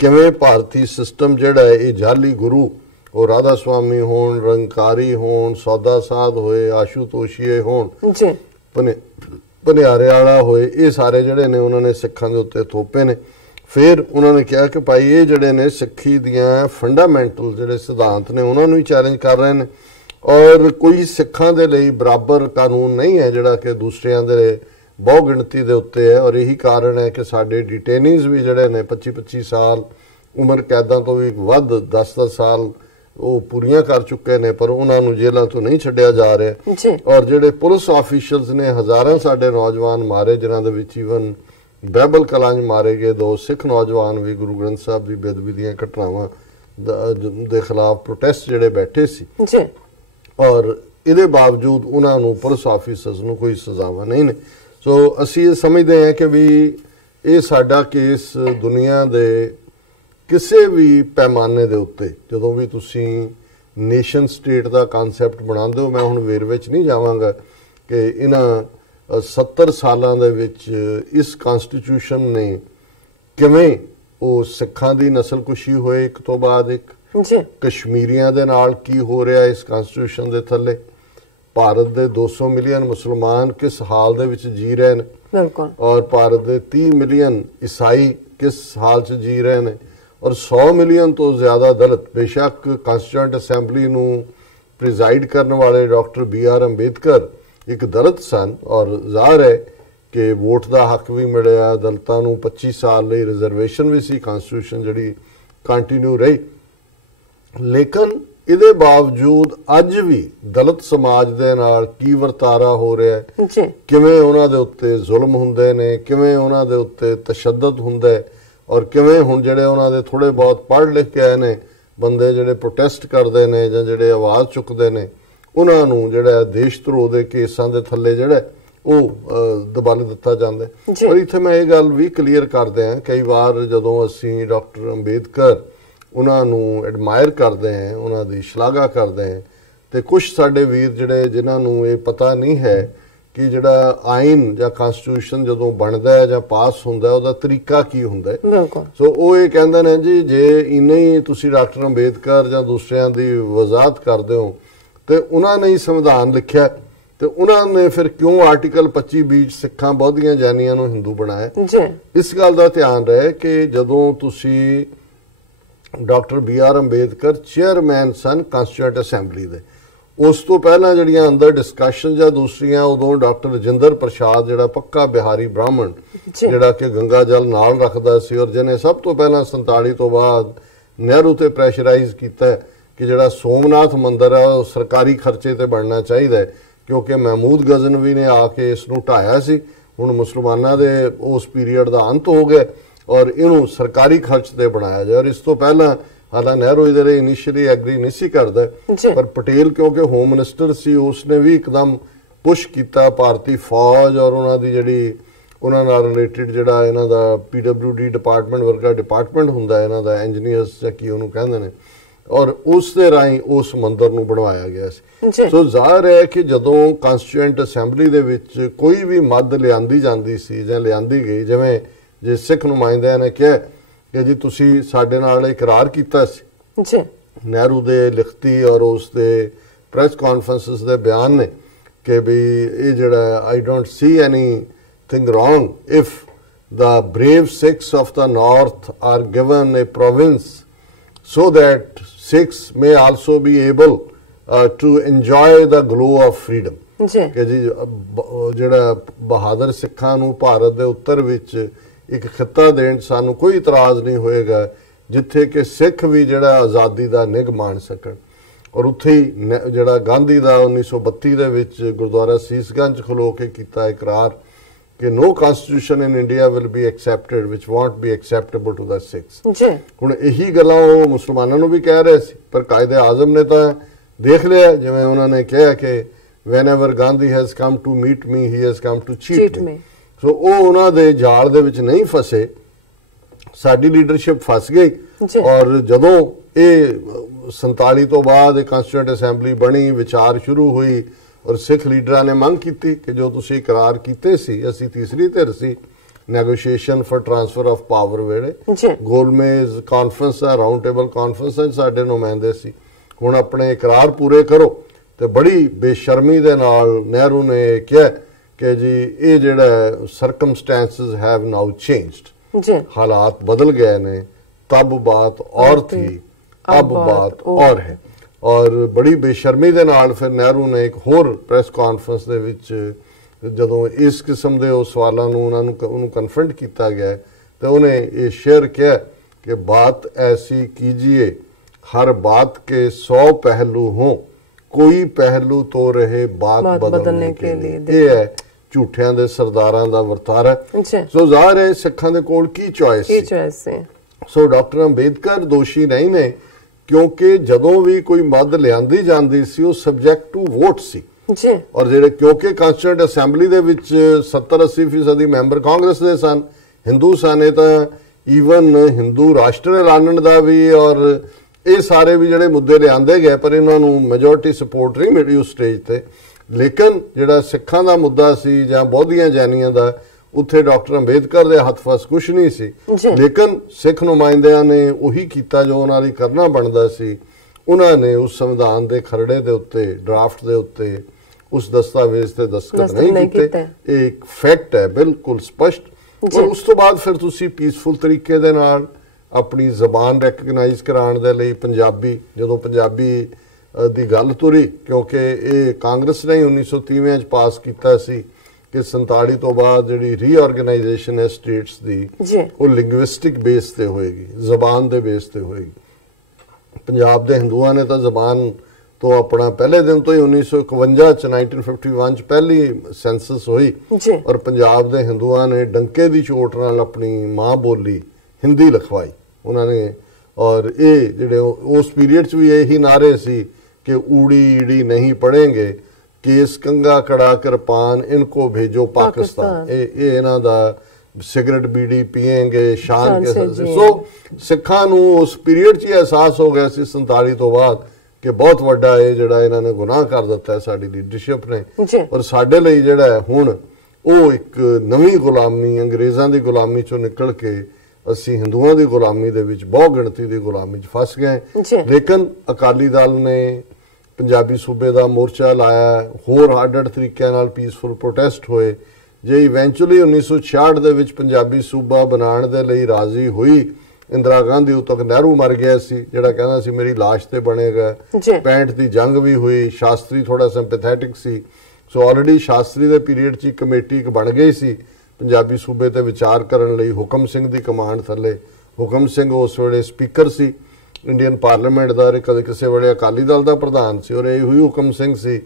ਕਿਵੇਂ ਭਾਰਤੀ ਸਿਸਟਮ ਜਿਹੜਾ ਹੈ ਇਹ ਜਾਲੀ ਗੁਰੂ ਉਹ ਰਾਧਾ ਸੁਆਮੀ ਹੋਣ, ਰੰਗਕਾਰੀ ਹੋਣ, ਸੌਦਾ ਸਾਧ ਹੋਏ, ਆਸ਼ੂਤੋਸ਼ੀਏ ਹੋਣ, ਭਨਿਆਰੇ ਵਾਲਾ ਹੋਏ, ਇਹ ਸਾਰੇ ਜਿਹੜੇ ਨੇ ਉਹਨਾਂ ਨੇ ਸਿੱਖਾਂ ਦੇ ਉੱਤੇ ਥੋਪੇ ਨੇ। ਫਿਰ ਉਹਨਾਂ ਨੇ ਕਿਹਾ ਕਿ ਭਾਈ ਇਹ ਜਿਹੜੇ ਨੇ ਸਿੱਖੀ ਦੀਆਂ ਫੰਡਾਮੈਂਟਲ ਜਿਹੜੇ ਸਿਧਾਂਤ ਨੇ ਉਹਨਾਂ ਨੂੰ ਹੀ ਚੈਲੰਜ ਕਰ ਰਹੇ ਨੇ, ਔਰ ਕੋਈ ਸਿੱਖਾਂ ਦੇ ਲਈ ਬਰਾਬਰ ਕਾਨੂੰਨ ਨਹੀਂ ਹੈ ਜਿਹੜਾ ਕਿ ਦੂਸਰਿਆਂ ਦੇ ਬਹੁ ਗਿਣਤੀ ਦੇ ਉੱਤੇ ਹੈ। ਔਰ ਇਹੀ ਕਾਰਨ ਹੈ ਕਿ ਸਾਡੇ ਡਿਟੇਨੀਜ਼ ਵੀ ਜਿਹੜੇ ਨੇ 25-25 ਸਾਲ ਉਮਰ ਕੈਦਾਂ ਤੋਂ ਵੀ ਵੱਧ 10-10 ਸਾਲ ਉਹ ਪੂਰੀਆਂ ਕਰ ਚੁੱਕੇ ਨੇ, ਪਰ ਉਹਨਾਂ ਨੂੰ ਜੇਲ੍ਹਾਂ ਤੋਂ ਨਹੀਂ ਛੱਡਿਆ ਜਾ ਰਿਹਾ। ਔਰ ਜਿਹੜੇ ਪੁਲਿਸ ਆਫੀਸ਼ੀਅਲਸ ਨੇ ਹਜ਼ਾਰਾਂ ਸਾਡੇ ਨੌਜਵਾਨ ਮਾਰੇ, ਜਿਨ੍ਹਾਂ ਦੇ ਵਿੱਚ ਈਵਨ ਬਹਿਬਲ ਕਲਾਂ 'ਚ ਮਾਰੇ ਗਏ 2 ਸਿੱਖ ਨੌਜਵਾਨ ਵੀ ਗੁਰੂ ਗ੍ਰੰਥ ਸਾਹਿਬ ਦੀ ਬੇਅਦਬੀ ਦੀਆਂ ਘਟਨਾਵਾਂ ਦੇ ਖਿਲਾਫ ਪ੍ਰੋਟੈਸਟ ਜਿਹੜੇ ਬੈਠੇ ਸੀ, ਔਰ ਇਹਦੇ ਬਾਵਜੂਦ ਉਹਨਾਂ ਨੂੰ ਪੁਲਿਸ ਆਫੀਸਰਸ ਨੂੰ ਕੋਈ ਸਜ਼ਾਵਾਂ ਨਹੀਂ ਨੇ। ਸੋ ਅਸੀਂ ਇਹ ਸਮਝਦੇ ਹਾਂ ਕਿ ਵੀ ਇਹ ਸਾਡਾ ਕੇਸ ਦੁਨੀਆ ਦੇ ਕਿਸੇ ਵੀ ਪੈਮਾਨੇ ਦੇ ਉੱਤੇ, ਜਦੋਂ ਵੀ ਤੁਸੀਂ ਨੇਸ਼ਨ ਸਟੇਟ ਦਾ ਕਨਸੈਪਟ ਬਣਾਉਂਦੇ ਹੋ, ਮੈਂ ਹੁਣ ਵੇਰਵੇ 'ਚ ਨਹੀਂ ਜਾਵਾਂਗਾ ਕਿ ਇਹਨਾਂ 70 ਸਾਲਾਂ ਦੇ ਵਿੱਚ ਇਸ ਕਨਸਟੀਟਿਊਸ਼ਨ ਨੇ ਕਿਵੇਂ ਉਹ ਸਿੱਖਾਂ ਦੀ ਨਸਲਕੁਸ਼ੀ ਹੋਏ ਇੱਕ ਤੋਂ ਬਾਅਦ ਇੱਕ, ਕਸ਼ਮੀਰੀਆਂ ਦੇ ਨਾਲ ਕੀ ਹੋ ਰਿਹਾ ਇਸ ਕਨਸਟੀਟਿਊਸ਼ਨ ਦੇ ਥੱਲੇ, ਭਾਰਤ ਦੇ 200 ਮਿਲੀਅਨ ਮੁਸਲਮਾਨ ਕਿਸ ਹਾਲ ਦੇ ਵਿੱਚ ਜੀ ਰਹੇ ਨੇ, ਔਰ ਭਾਰਤ ਦੇ 30 ਮਿਲੀਅਨ ਈਸਾਈ ਕਿਸ ਹਾਲ 'ਚ ਜੀ ਰਹੇ ਨੇ, ਔਰ 100 ਮਿਲੀਅਨ ਤੋਂ ਜ਼ਿਆਦਾ ਦਲਿਤ। ਬੇਸ਼ੱਕ ਕਾਂਸਟੀਟਿਊਐਂਟ ਅਸੈਂਬਲੀ ਨੂੰ ਪ੍ਰੀਜ਼ਾਈਡ ਕਰਨ ਵਾਲੇ ਡਾਕਟਰ BR ਅੰਬੇਦਕਰ ਇੱਕ ਦਲਿਤ ਸਨ, ਔਰ ਜ਼ਾਹਰ ਹੈ ਕਿ ਵੋਟ ਦਾ ਹੱਕ ਵੀ ਮਿਲਿਆ ਦਲਿਤਾਂ ਨੂੰ, 25 ਸਾਲ ਲਈ ਰਿਜ਼ਰਵੇਸ਼ਨ ਵੀ ਸੀ, ਕਨਸਟੀਟਿਊਸ਼ਨ ਜਿਹੜੀ ਕੰਟੀਨਿਊ ਰਹੀ। ਲੇਕਿਨ ਇਹਦੇ ਬਾਵਜੂਦ ਅੱਜ ਵੀ ਦਲਿਤ ਸਮਾਜ ਦੇ ਨਾਲ ਕੀ ਵਰਤਾਰਾ ਹੋ ਰਿਹਾ ਹੈ, ਕਿਵੇਂ ਉਹਨਾਂ ਦੇ ਉੱਤੇ ਜ਼ੁਲਮ ਹੁੰਦੇ ਨੇ, ਕਿਵੇਂ ਉਹਨਾਂ ਦੇ ਉੱਤੇ ਤਸ਼ੱਦਦ ਹੁੰਦਾ ਹੈ, ਔਰ ਕਿਵੇਂ ਹੁਣ ਜਿਹੜੇ ਉਹਨਾਂ ਦੇ ਥੋੜੇ ਬਹੁਤ ਪੜ੍ਹ ਲਿਖ ਕੇ ਆਏ ਨੇ ਬੰਦੇ ਜਿਹੜੇ ਪ੍ਰੋਟੈਸਟ ਕਰਦੇ ਨੇ ਜਾਂ ਜਿਹੜੇ ਆਵਾਜ਼ ਚੁੱਕਦੇ ਨੇ ਉਹਨਾਂ ਨੂੰ ਜਿਹੜਾ ਦੇਸ਼ ਧਰੋਹ ਦੇ ਕੇਸਾਂ ਦੇ ਥੱਲੇ ਜਿਹੜਾ ਉਹ ਦਬਾ ਦਿੱਤਾ ਜਾਂਦਾ। ਪਰ ਇੱਥੇ ਮੈਂ ਇਹ ਗੱਲ ਵੀ ਕਲੀਅਰ ਕਰਦੇ ਹਾਂ, ਕਈ ਵਾਰ ਜਦੋਂ ਅਸੀਂ ਡਾਕਟਰ ਅੰਬੇਦਕਰ ਉਹਨਾਂ ਨੂੰ ਐਡਮਾਇਰ ਕਰਦੇ ਹਾਂ, ਉਹਨਾਂ ਦੀ ਸ਼ਲਾਘਾ ਕਰਦੇ ਹਾਂ, ਤੇ ਕੁਝ ਸਾਡੇ ਵੀਰ ਜਿਹੜੇ ਜਿਨ੍ਹਾਂ ਨੂੰ ਇਹ ਪਤਾ ਨਹੀਂ ਹੈ ਕਿ ਜਿਹੜਾ ਆਇਨ ਜਾਂ ਕਨਸਟੀਟਿਊਸ਼ਨ ਜਦੋਂ ਬਣਦਾ ਹੈ ਜਾਂ ਪਾਸ ਹੁੰਦਾ ਉਹਦਾ ਤਰੀਕਾ ਕੀ ਹੁੰਦਾ ਹੈ। ਸੋ ਉਹ ਇਹ ਕਹਿੰਦੇ ਨੇ ਜੀ ਜੇ ਇੰਨੇ ਹੀ ਤੁਸੀਂ ਡਾਕਟਰ ਅੰਬੇਦਕਰ ਜਾਂ ਦੂਸਰਿਆਂ ਦੀ ਵਜ਼ਾਹਤ ਕਰਦੇ ਹੋ ਤੇ ਉਹਨਾਂ ਨੇ ਹੀ ਸੰਵਿਧਾਨ ਲਿਖਿਆ ਤੇ ਉਹਨਾਂ ਨੇ ਫਿਰ ਕਿਉਂ ਆਰਟੀਕਲ 25 ਵਿੱਚ ਸਿੱਖਾਂ ਬਹੁਤੀਆਂ ਜਾਨੀਆਂ ਨੂੰ ਹਿੰਦੂ ਬਣਾਇਆ। ਇਸ ਗੱਲ ਦਾ ਧਿਆਨ ਰਹੇ ਕਿ ਜਦੋਂ ਤੁਸੀਂ ਡਾਕਟਰ BR ਅੰਬੇਦਕਰ ਚੇਅਰਮੈਨ ਸਨ ਕਾਂਸਟੀਟਿਊਐਂਟ ਅਸੈਂਬਲੀ ਦੇ, ਉਸ ਤੋਂ ਪਹਿਲਾਂ ਜਿਹੜੀਆਂ ਅੰਦਰ ਡਿਸਕਸ਼ਨ ਜਾਂ ਦੂਸਰੀਆਂ ਉਦੋਂ ਡਾਕਟਰ ਰਜਿੰਦਰ ਪ੍ਰਸਾਦ ਜਿਹੜਾ ਪੱਕਾ ਬਿਹਾਰੀ ਬ੍ਰਾਹਮਣ ਜਿਹੜਾ ਕਿ ਗੰਗਾ ਜਲ ਨਾਲ ਰੱਖਦਾ ਸੀ ਔਰ ਜਿਹਨੇ ਸਭ ਤੋਂ ਪਹਿਲਾਂ 47 ਤੋਂ ਬਾਅਦ ਨਹਿਰੂ ਤੇ ਪ੍ਰੈਸ਼ਰਾਈਜ਼ ਕੀਤਾ ਕਿ ਜਿਹੜਾ ਸੋਮਨਾਥ ਮੰਦਿਰ ਹੈ ਉਹ ਸਰਕਾਰੀ ਖਰਚੇ ਤੇ ਬਣਨਾ ਚਾਹੀਦਾ ਕਿਉਂਕਿ ਮਹਿਮੂਦ ਗਜ਼ਨਵੀ ਨੇ ਆ ਕੇ ਇਸ ਨੂੰ ਢਾਇਆ ਸੀ। ਹੁਣ ਮੁਸਲਮਾਨਾਂ ਦੇ ਉਸ ਪੀਰੀਅਡ ਦਾ ਅੰਤ ਹੋ ਗਿਆ ਔਰ ਇਹਨੂੰ ਸਰਕਾਰੀ ਖਰਚ ਤੇ ਬਣਾਇਆ ਜਾਏ। ਔਰ ਇਸ ਤੋਂ ਪਹਿਲਾਂ ਹਾਲਾਂ ਨਹਿਰੂ ਇਹਦੇ ਲਈ ਇਨੀਸ਼ੀਅਲੀ ਐਗਰੀ ਨਹੀਂ ਸੀ ਕਰਦਾ, ਪਰ ਪਟੇਲ ਕਿਉਂਕਿ ਹੋਮ ਮਿਨਿਸਟਰ ਸੀ ਉਸਨੇ ਵੀ ਇੱਕਦਮ ਪੁਸ਼ ਕੀਤਾ ਭਾਰਤੀ ਫੌਜ ਔਰ ਉਹਨਾਂ ਦੀ ਜਿਹੜੀ ਉਹਨਾਂ ਨਾਲ ਰਿਲੇਟਡ ਜਿਹੜਾ ਇਹਨਾਂ ਦਾ PWD ਡਿਪਾਰਟਮੈਂਟ ਵਰਗਾ ਡਿਪਾਰਟਮੈਂਟ ਹੁੰਦਾ ਇਹਨਾਂ ਦਾ ਇੰਜੀਨੀਅਰਸ ਜਾਂ ਕੀ ਉਹਨੂੰ ਕਹਿੰਦੇ ਨੇ, ਔਰ ਉਸ ਦੇ ਰਾਹੀਂ ਉਸ ਮੰਦਿਰ ਨੂੰ ਬਣਵਾਇਆ ਗਿਆ ਸੀ। ਸੋ ਜ਼ਾਹਿਰ ਹੈ ਕਿ ਜਦੋਂ ਕਾਂਸਟੀਟਿਊਐਂਟ ਅਸੈਂਬਲੀ ਦੇ ਵਿੱਚ ਕੋਈ ਵੀ ਮੱਦ ਲਿਆਂਦੀ ਜਾਂਦੀ ਸੀ ਜਾਂ ਲਿਆਂਦੀ ਗਈ, ਜਿਵੇਂ ਜੇ ਸਿੱਖ ਨੁਮਾਇੰਦਿਆਂ ਨੇ ਕਿਹਾ ਕਿ ਜੀ ਤੁਸੀਂ ਸਾਡੇ ਨਾਲ ਇਕਰਾਰ ਕੀਤਾ ਸੀ, ਨਹਿਰੂ ਦੇ ਲਿਖਤੀ ਔਰ ਉਸ ਦੇ ਪ੍ਰੈਸ ਕਾਨਫਰੰਸਿਸ ਦੇ ਬਿਆਨ ਨੇ ਕਿ ਵੀ ਇਹ ਜਿਹੜਾ I don't C anything wrong if the brave Sikhs of the north are given a province so that Sikhs may also be able to enjoy the glow of freedom। ਕਿ ਜੀ ਜਿਹੜਾ ਬਹਾਦਰ ਸਿੱਖਾਂ ਨੂੰ ਭਾਰਤ ਦੇ ਉੱਤਰ ਵਿੱਚ ਇੱਕ ਖਿੱਤਾ ਦੇਣ ਸਾਨੂੰ ਕੋਈ ਇਤਰਾਜ਼ ਨਹੀਂ ਹੋਏਗਾ ਜਿੱਥੇ ਕਿ ਸਿੱਖ ਵੀ ਜਿਹੜਾ ਆਜ਼ਾਦੀ ਦਾ ਨਿੱਘ ਮਾਣ ਸਕਣ। ਔਰ ਉੱਥੇ ਹੀ ਜਿਹੜਾ ਗਾਂਧੀ ਦਾ 1932 ਦੇ ਵਿੱਚ ਗੁਰਦੁਆਰਾ ਸੀਸਗੰਜ ਖਲੋ ਕੇ ਕੀਤਾ ਇਕਰਾਰ ਕਿ no constitution in India will be accepted which won't be acceptable to the Sikhs। ਹੁਣ ਇਹੀ ਗੱਲਾਂ ਉਹ ਮੁਸਲਮਾਨਾਂ ਨੂੰ ਵੀ ਕਹਿ ਰਹੇ ਸੀ, ਪਰ ਕਾਇਦੇ ਆਜ਼ਮ ਨੇ ਤਾਂ ਦੇਖ ਲਿਆ ਜਿਵੇਂ ਉਹਨਾਂ ਨੇ ਕਿਹਾ ਕਿ whenever Gandhi has come to meet me he has come to cheat me। ਸੋ ਉਹ ਉਹਨਾਂ ਦੇ ਜਾਲ ਦੇ ਵਿੱਚ ਨਹੀਂ ਫਸੇ, ਸਾਡੀ ਲੀਡਰਸ਼ਿਪ ਫਸ ਗਈ। ਔਰ ਜਦੋਂ ਇਹ 47 ਤੋਂ ਬਾਅਦ ਇਹ ਕਾਂਸਟੀਟਿਊਐਂਟ ਅਸੈਂਬਲੀ ਬਣੀ, ਵਿਚਾਰ ਸ਼ੁਰੂ ਹੋਈ ਔਰ ਸਿੱਖ ਲੀਡਰਾਂ ਨੇ ਮੰਗ ਕੀਤੀ ਕਿ ਜੋ ਤੁਸੀਂ ਇਕਰਾਰ ਕੀਤੇ ਸੀ, ਅਸੀਂ ਤੀਸਰੀ ਧਿਰ ਸੀ negotiation for transfer of power ਵੇਲੇ ਗੋਲਮੇਜ਼ ਕਾਨਫਰੰਸ ਆ ਰਾਉਂਡ ਟੇਬਲ ਕਾਨਫਰੰਸ ਸਾਡੇ ਨੁਮਾਇੰਦੇ ਸੀ, ਹੁਣ ਆਪਣੇ ਇਕਰਾਰ ਪੂਰੇ ਕਰੋ। ਤੇ ਬੜੀ ਬੇਸ਼ਰਮੀ ਦੇ ਨਾਲ ਨਹਿਰੂ ਨੇ ਕਿਹਾ ਕਿ ਜੀ ਇਹ ਜਿਹੜਾ ਸਰਕਮਸਟੈਂਸਸ ਹੈਵ ਨਾउ ਚੇਂਜਡ, ਹਾਲਾਤ ਬਦਲ ਗਏ ਨੇ, ਤਬ ਬਾਤ ਔਰ ਥੀ ਅਬ ਬਾਤ ਔਰ ਹੈ। ਔਰ ਬੜੀ ਬੇਸ਼ਰਮੀ ਦੇ ਨਾਲ ਫਿਰ ਨਹਿਰੂ ਨੇ ਇੱਕ ਹੋਰ ਪ੍ਰੈਸ ਕਾਨਫਰੰਸ ਦੇ ਵਿੱਚ ਜਦੋਂ ਇਸ ਕਿਸਮ ਦੇ ਉਹ ਸਵਾਲਾਂ ਨੂੰ ਉਹਨੂੰ ਕਨਫਰੰਟ ਕੀਤਾ ਗਿਆ ਤੇ ਉਹਨੇ ਇਹ ਸ਼ੇਅਰ ਕਿਹਾ ਕਿ ਬਾਤ ਐਸੀ ਕੀਜੀਏ ਹਰ ਬਾਤ ਕੇ 100 ਪਹਿਲੂ ਹੋ, ਕੋਈ ਪਹਿਲੂ ਤੋ ਰਹੇ ਬਾਤ ਬਦਲਨੇ ਕੇ ਲਈ। ਇਹ ਹੈ ਝੂਠਿਆਂ ਦੇ ਸਰਦਾਰਾਂ ਦਾ ਵਰਤਾਰਾ। ਸੋ ਜ਼ਾਹਿਰ ਹੈ ਸਿੱਖਾਂ ਦੇ ਕੋਲ ਕੀ ਚੁਆਇਸ ਸੀ। ਸੋ ਡਾਕਟਰ ਅੰਬੇਦਕਰ ਦੋਸ਼ੀ ਨਹੀਂ ਨੇ ਕਿਉਂਕਿ ਜਦੋਂ ਵੀ ਕੋਈ ਮੱਦ ਲਿਆਂਦੀ ਜਾਂਦੀ ਸੀ ਉਹ ਸਬਜੈਕਟ ਟੂ ਵੋਟ ਸੀ। ਔਰ ਜਿਹੜੇ ਕਿਉਂਕਿ ਕਾਂਸਟੀਟਿਊਐਂਟ ਅਸੈਂਬਲੀ ਦੇ ਵਿੱਚ 70-80% ਮੈਂਬਰ ਕਾਂਗਰਸ ਦੇ ਸਨ, ਹਿੰਦੂ ਸਨ, ਇਹ ਤਾਂ ਈਵਨ ਹਿੰਦੂ ਰਾਸ਼ਟਰ ਐਲਾਨਣ ਦਾ ਵੀ ਔਰ ਇਹ ਸਾਰੇ ਵੀ ਜਿਹੜੇ ਮੁੱਦੇ ਲਿਆਂਦੇ ਗਏ ਪਰ ਇਹਨਾਂ ਨੂੰ ਮੈਜੋਰਟੀ ਸਪੋਰਟ ਨਹੀਂ ਮਿਲੀ ਉਸ ਸਟੇਜ ਤੇ। ਲੇਕਿਨ ਜਿਹੜਾ ਸਿੱਖਾਂ ਦਾ ਮੁੱਦਾ ਸੀ ਜਾਂ ਬੋਧੀਆਂ ਜੈਨੀਆਂ ਦਾ, ਉੱਥੇ ਡਾਕਟਰ ਅੰਬੇਦਕਰ ਦੇ ਹੱਥ ਫਸ ਕੁਛ ਨਹੀਂ ਸੀ। ਲੇਕਿਨ ਸਿੱਖ ਨੁਮਾਇੰਦਿਆਂ ਨੇ ਉਹੀ ਕੀਤਾ ਜੋ ਉਹਨਾਂ ਲਈ ਕਰਨਾ ਬਣਦਾ ਸੀ। ਉਹਨਾਂ ਨੇ ਉਸ ਸੰਵਿਧਾਨ ਦੇ ਖਰੜੇ ਦੇ ਉੱਤੇ, ਡਰਾਫਟ ਦੇ ਉੱਤੇ, ਉਸ ਦਸਤਾਵੇਜ਼ ਤੇ ਦਸਤਖਤ ਨਹੀਂ ਕੀਤੇ। ਇਹ ਇੱਕ ਫੈਕਟ ਹੈ ਬਿਲਕੁਲ ਸਪਸ਼ਟ। ਔਰ ਉਸ ਤੋਂ ਬਾਅਦ ਫਿਰ ਤੁਸੀਂ ਪੀਸਫੁਲ ਤਰੀਕੇ ਦੇ ਨਾਲ ਆਪਣੀ ਜ਼ਬਾਨ ਰੈਕਗਨਾਈਜ਼ ਕਰਾਉਣ ਦੇ ਲਈ ਪੰਜਾਬੀ, ਜਦੋਂ ਪੰਜਾਬੀ ਦੀ ਗੱਲ ਤੁਰੀ ਕਿਉਂਕਿ ਇਹ ਕਾਂਗਰਸ ਨੇ 1930 ਚ ਪਾਸ ਕੀਤਾ ਸੀ ਕਿ 47 ਤੋਂ ਬਾਅਦ ਜਿਹੜੀ ਰੀਆਰਗੇਨਾਈਜੇਸ਼ਨ ਹੈ ਸਟੇਟਸ ਦੀ ਉਹ ਲਿੰਗੁਇਸਟਿਕ ਬੇਸ ਤੇ ਹੋਏਗੀ, ਜ਼ਬਾਨ ਦੇ ਬੇਸ ਤੇ ਹੋਏਗੀ। ਪੰਜਾਬ ਦੇ ਹਿੰਦੂਆਂ ਨੇ ਤਾਂ ਜ਼ਬਾਨ ਤੋਂ ਆਪਣਾ ਪਹਿਲੇ ਦਿਨ ਤੋਂ ਹੀ 1951 ਚ 1951 ਚ ਪਹਿਲੀ ਸੈਂਸਸ ਹੋਈ ਔਰ ਪੰਜਾਬ ਦੇ ਹਿੰਦੂਆਂ ਨੇ ਡੰਕੇ ਦੀ ਚੋਟ ਨਾਲ ਆਪਣੀ ਮਾਂ ਬੋਲੀ ਹਿੰਦੀ ਲਿਖਵਾਈ ਉਹਨਾਂ ਨੇ। ਔਰ ਇਹ ਜਿਹੜੇ ਉਸ ਪੀਰੀਅਡ ਚ ਵੀ ਇਹੀ ਨਾਰੇ ਸੀ ਕਿ ਊੜੀ ਈੜੀ ਨਹੀਂ ਪੜ੍ਹੇਂਗੇ, ਕੇਸ ਕੰਗਾ ਕੜਾ ਕਿਰਪਾਨ ਇनको भेजो पाकिस्तान। ਇਹ ਇਹਨਾਂ ਦਾ ਸਿਗਰਟ ਬੀੜੀ ਪੀਏਂਗੇ ਸ਼ਾਨ ਕੇ ਸਾਥ। ਸੋ ਸਿੱਖਾਂ ਨੂੰ ਉਸ ਪੀਰੀਅਡ 'ਚ ਹੀ ਅਹਿਸਾਸ ਹੋ ਗਿਆ ਸੀ 47 ਤੋਂ ਬਾਅਦ ਕਿ ਬਹੁਤ ਵੱਡਾ ਇਹ ਜਿਹੜਾ ਇਹਨਾਂ ਨੇ ਗੁਨਾਹ ਕਰ ਦਿੱਤਾ ਹੈ ਸਾਡੀ ਲੀਡਰਸ਼ਿਪ ਨੇ। ਔਰ ਸਾਡੇ ਲਈ ਜਿਹੜਾ ਹੁਣ ਉਹ ਇੱਕ ਨਵੀਂ ਗੁਲਾਮੀ, ਅੰਗਰੇਜ਼ਾਂ ਦੀ ਗੁਲਾਮੀ ਚੋਂ ਨਿਕਲ ਕੇ ਅਸੀਂ ਹਿੰਦੂਆਂ ਦੀ ਗੁਲਾਮੀ ਦੇ ਵਿੱਚ ਬਹੁ ਗਿਣਤੀ ਦੀ ਗੁਲਾਮੀ 'ਚ ਫਸ ਗਏ। ਲੇਕਿਨ ਅਕਾਲੀ ਦਲ ਨੇ ਪੰਜਾਬੀ ਸੂਬੇ ਦਾ ਮੋਰਚਾ ਲਾਇਆ, ਹੋਰ ਅੱਡ-ਅੱਡ ਤਰੀਕਿਆਂ ਨਾਲ ਪੀਸਫੁਲ ਪ੍ਰੋਟੈਸਟ ਹੋਏ। ਜੇ ਇਵੈਂਚੁਅਲੀ 1966 ਦੇ ਵਿੱਚ ਪੰਜਾਬੀ ਸੂਬਾ ਬਣਾਉਣ ਦੇ ਲਈ ਰਾਜ਼ੀ ਹੋਈ ਇੰਦਰਾ ਗਾਂਧੀ, ਉਦੋਂ ਤੱਕ ਨਹਿਰੂ ਮਰ ਗਿਆ ਸੀ ਜਿਹੜਾ ਕਹਿੰਦਾ ਸੀ ਮੇਰੀ ਲਾਸ਼ ਤੇ ਬਣੇਗਾ। 65 ਦੀ ਜੰਗ ਵੀ ਹੋਈ, ਸ਼ਾਸਤਰੀ ਥੋੜਾ ਸਿੰਪੈਥੈਟਿਕ ਸੀ। ਸੋ ਆਲਰੇਡੀ ਸ਼ਾਸਤਰੀ ਦੇ ਪੀਰੀਅਡ 'ਚ ਕਮੇਟੀ ਇੱਕ ਬਣ ਗਈ ਸੀ ਪੰਜਾਬੀ ਸੂਬੇ ਤੇ ਵਿਚਾਰ ਕਰਨ ਲਈ ਹੁਕਮ ਸਿੰਘ ਦੀ ਕਮਾਂਡ ਥੱਲੇ। ਹੁਕਮ ਸਿੰਘ ਉਸ ਵੇਲੇ ਸਪੀਕਰ ਸੀ ਇੰਡੀਅਨ ਪਾਰਲੀਮੈਂਟ ਦਾ, ਕਦੇ ਕਿਸੇ ਵੇਲੇ ਅਕਾਲੀ ਦਲ ਦਾ ਪ੍ਰਧਾਨ ਸੀ। ਔਰ ਇਹ ਹੋਈ ਹੁਕਮ ਸਿੰਘ ਸੀ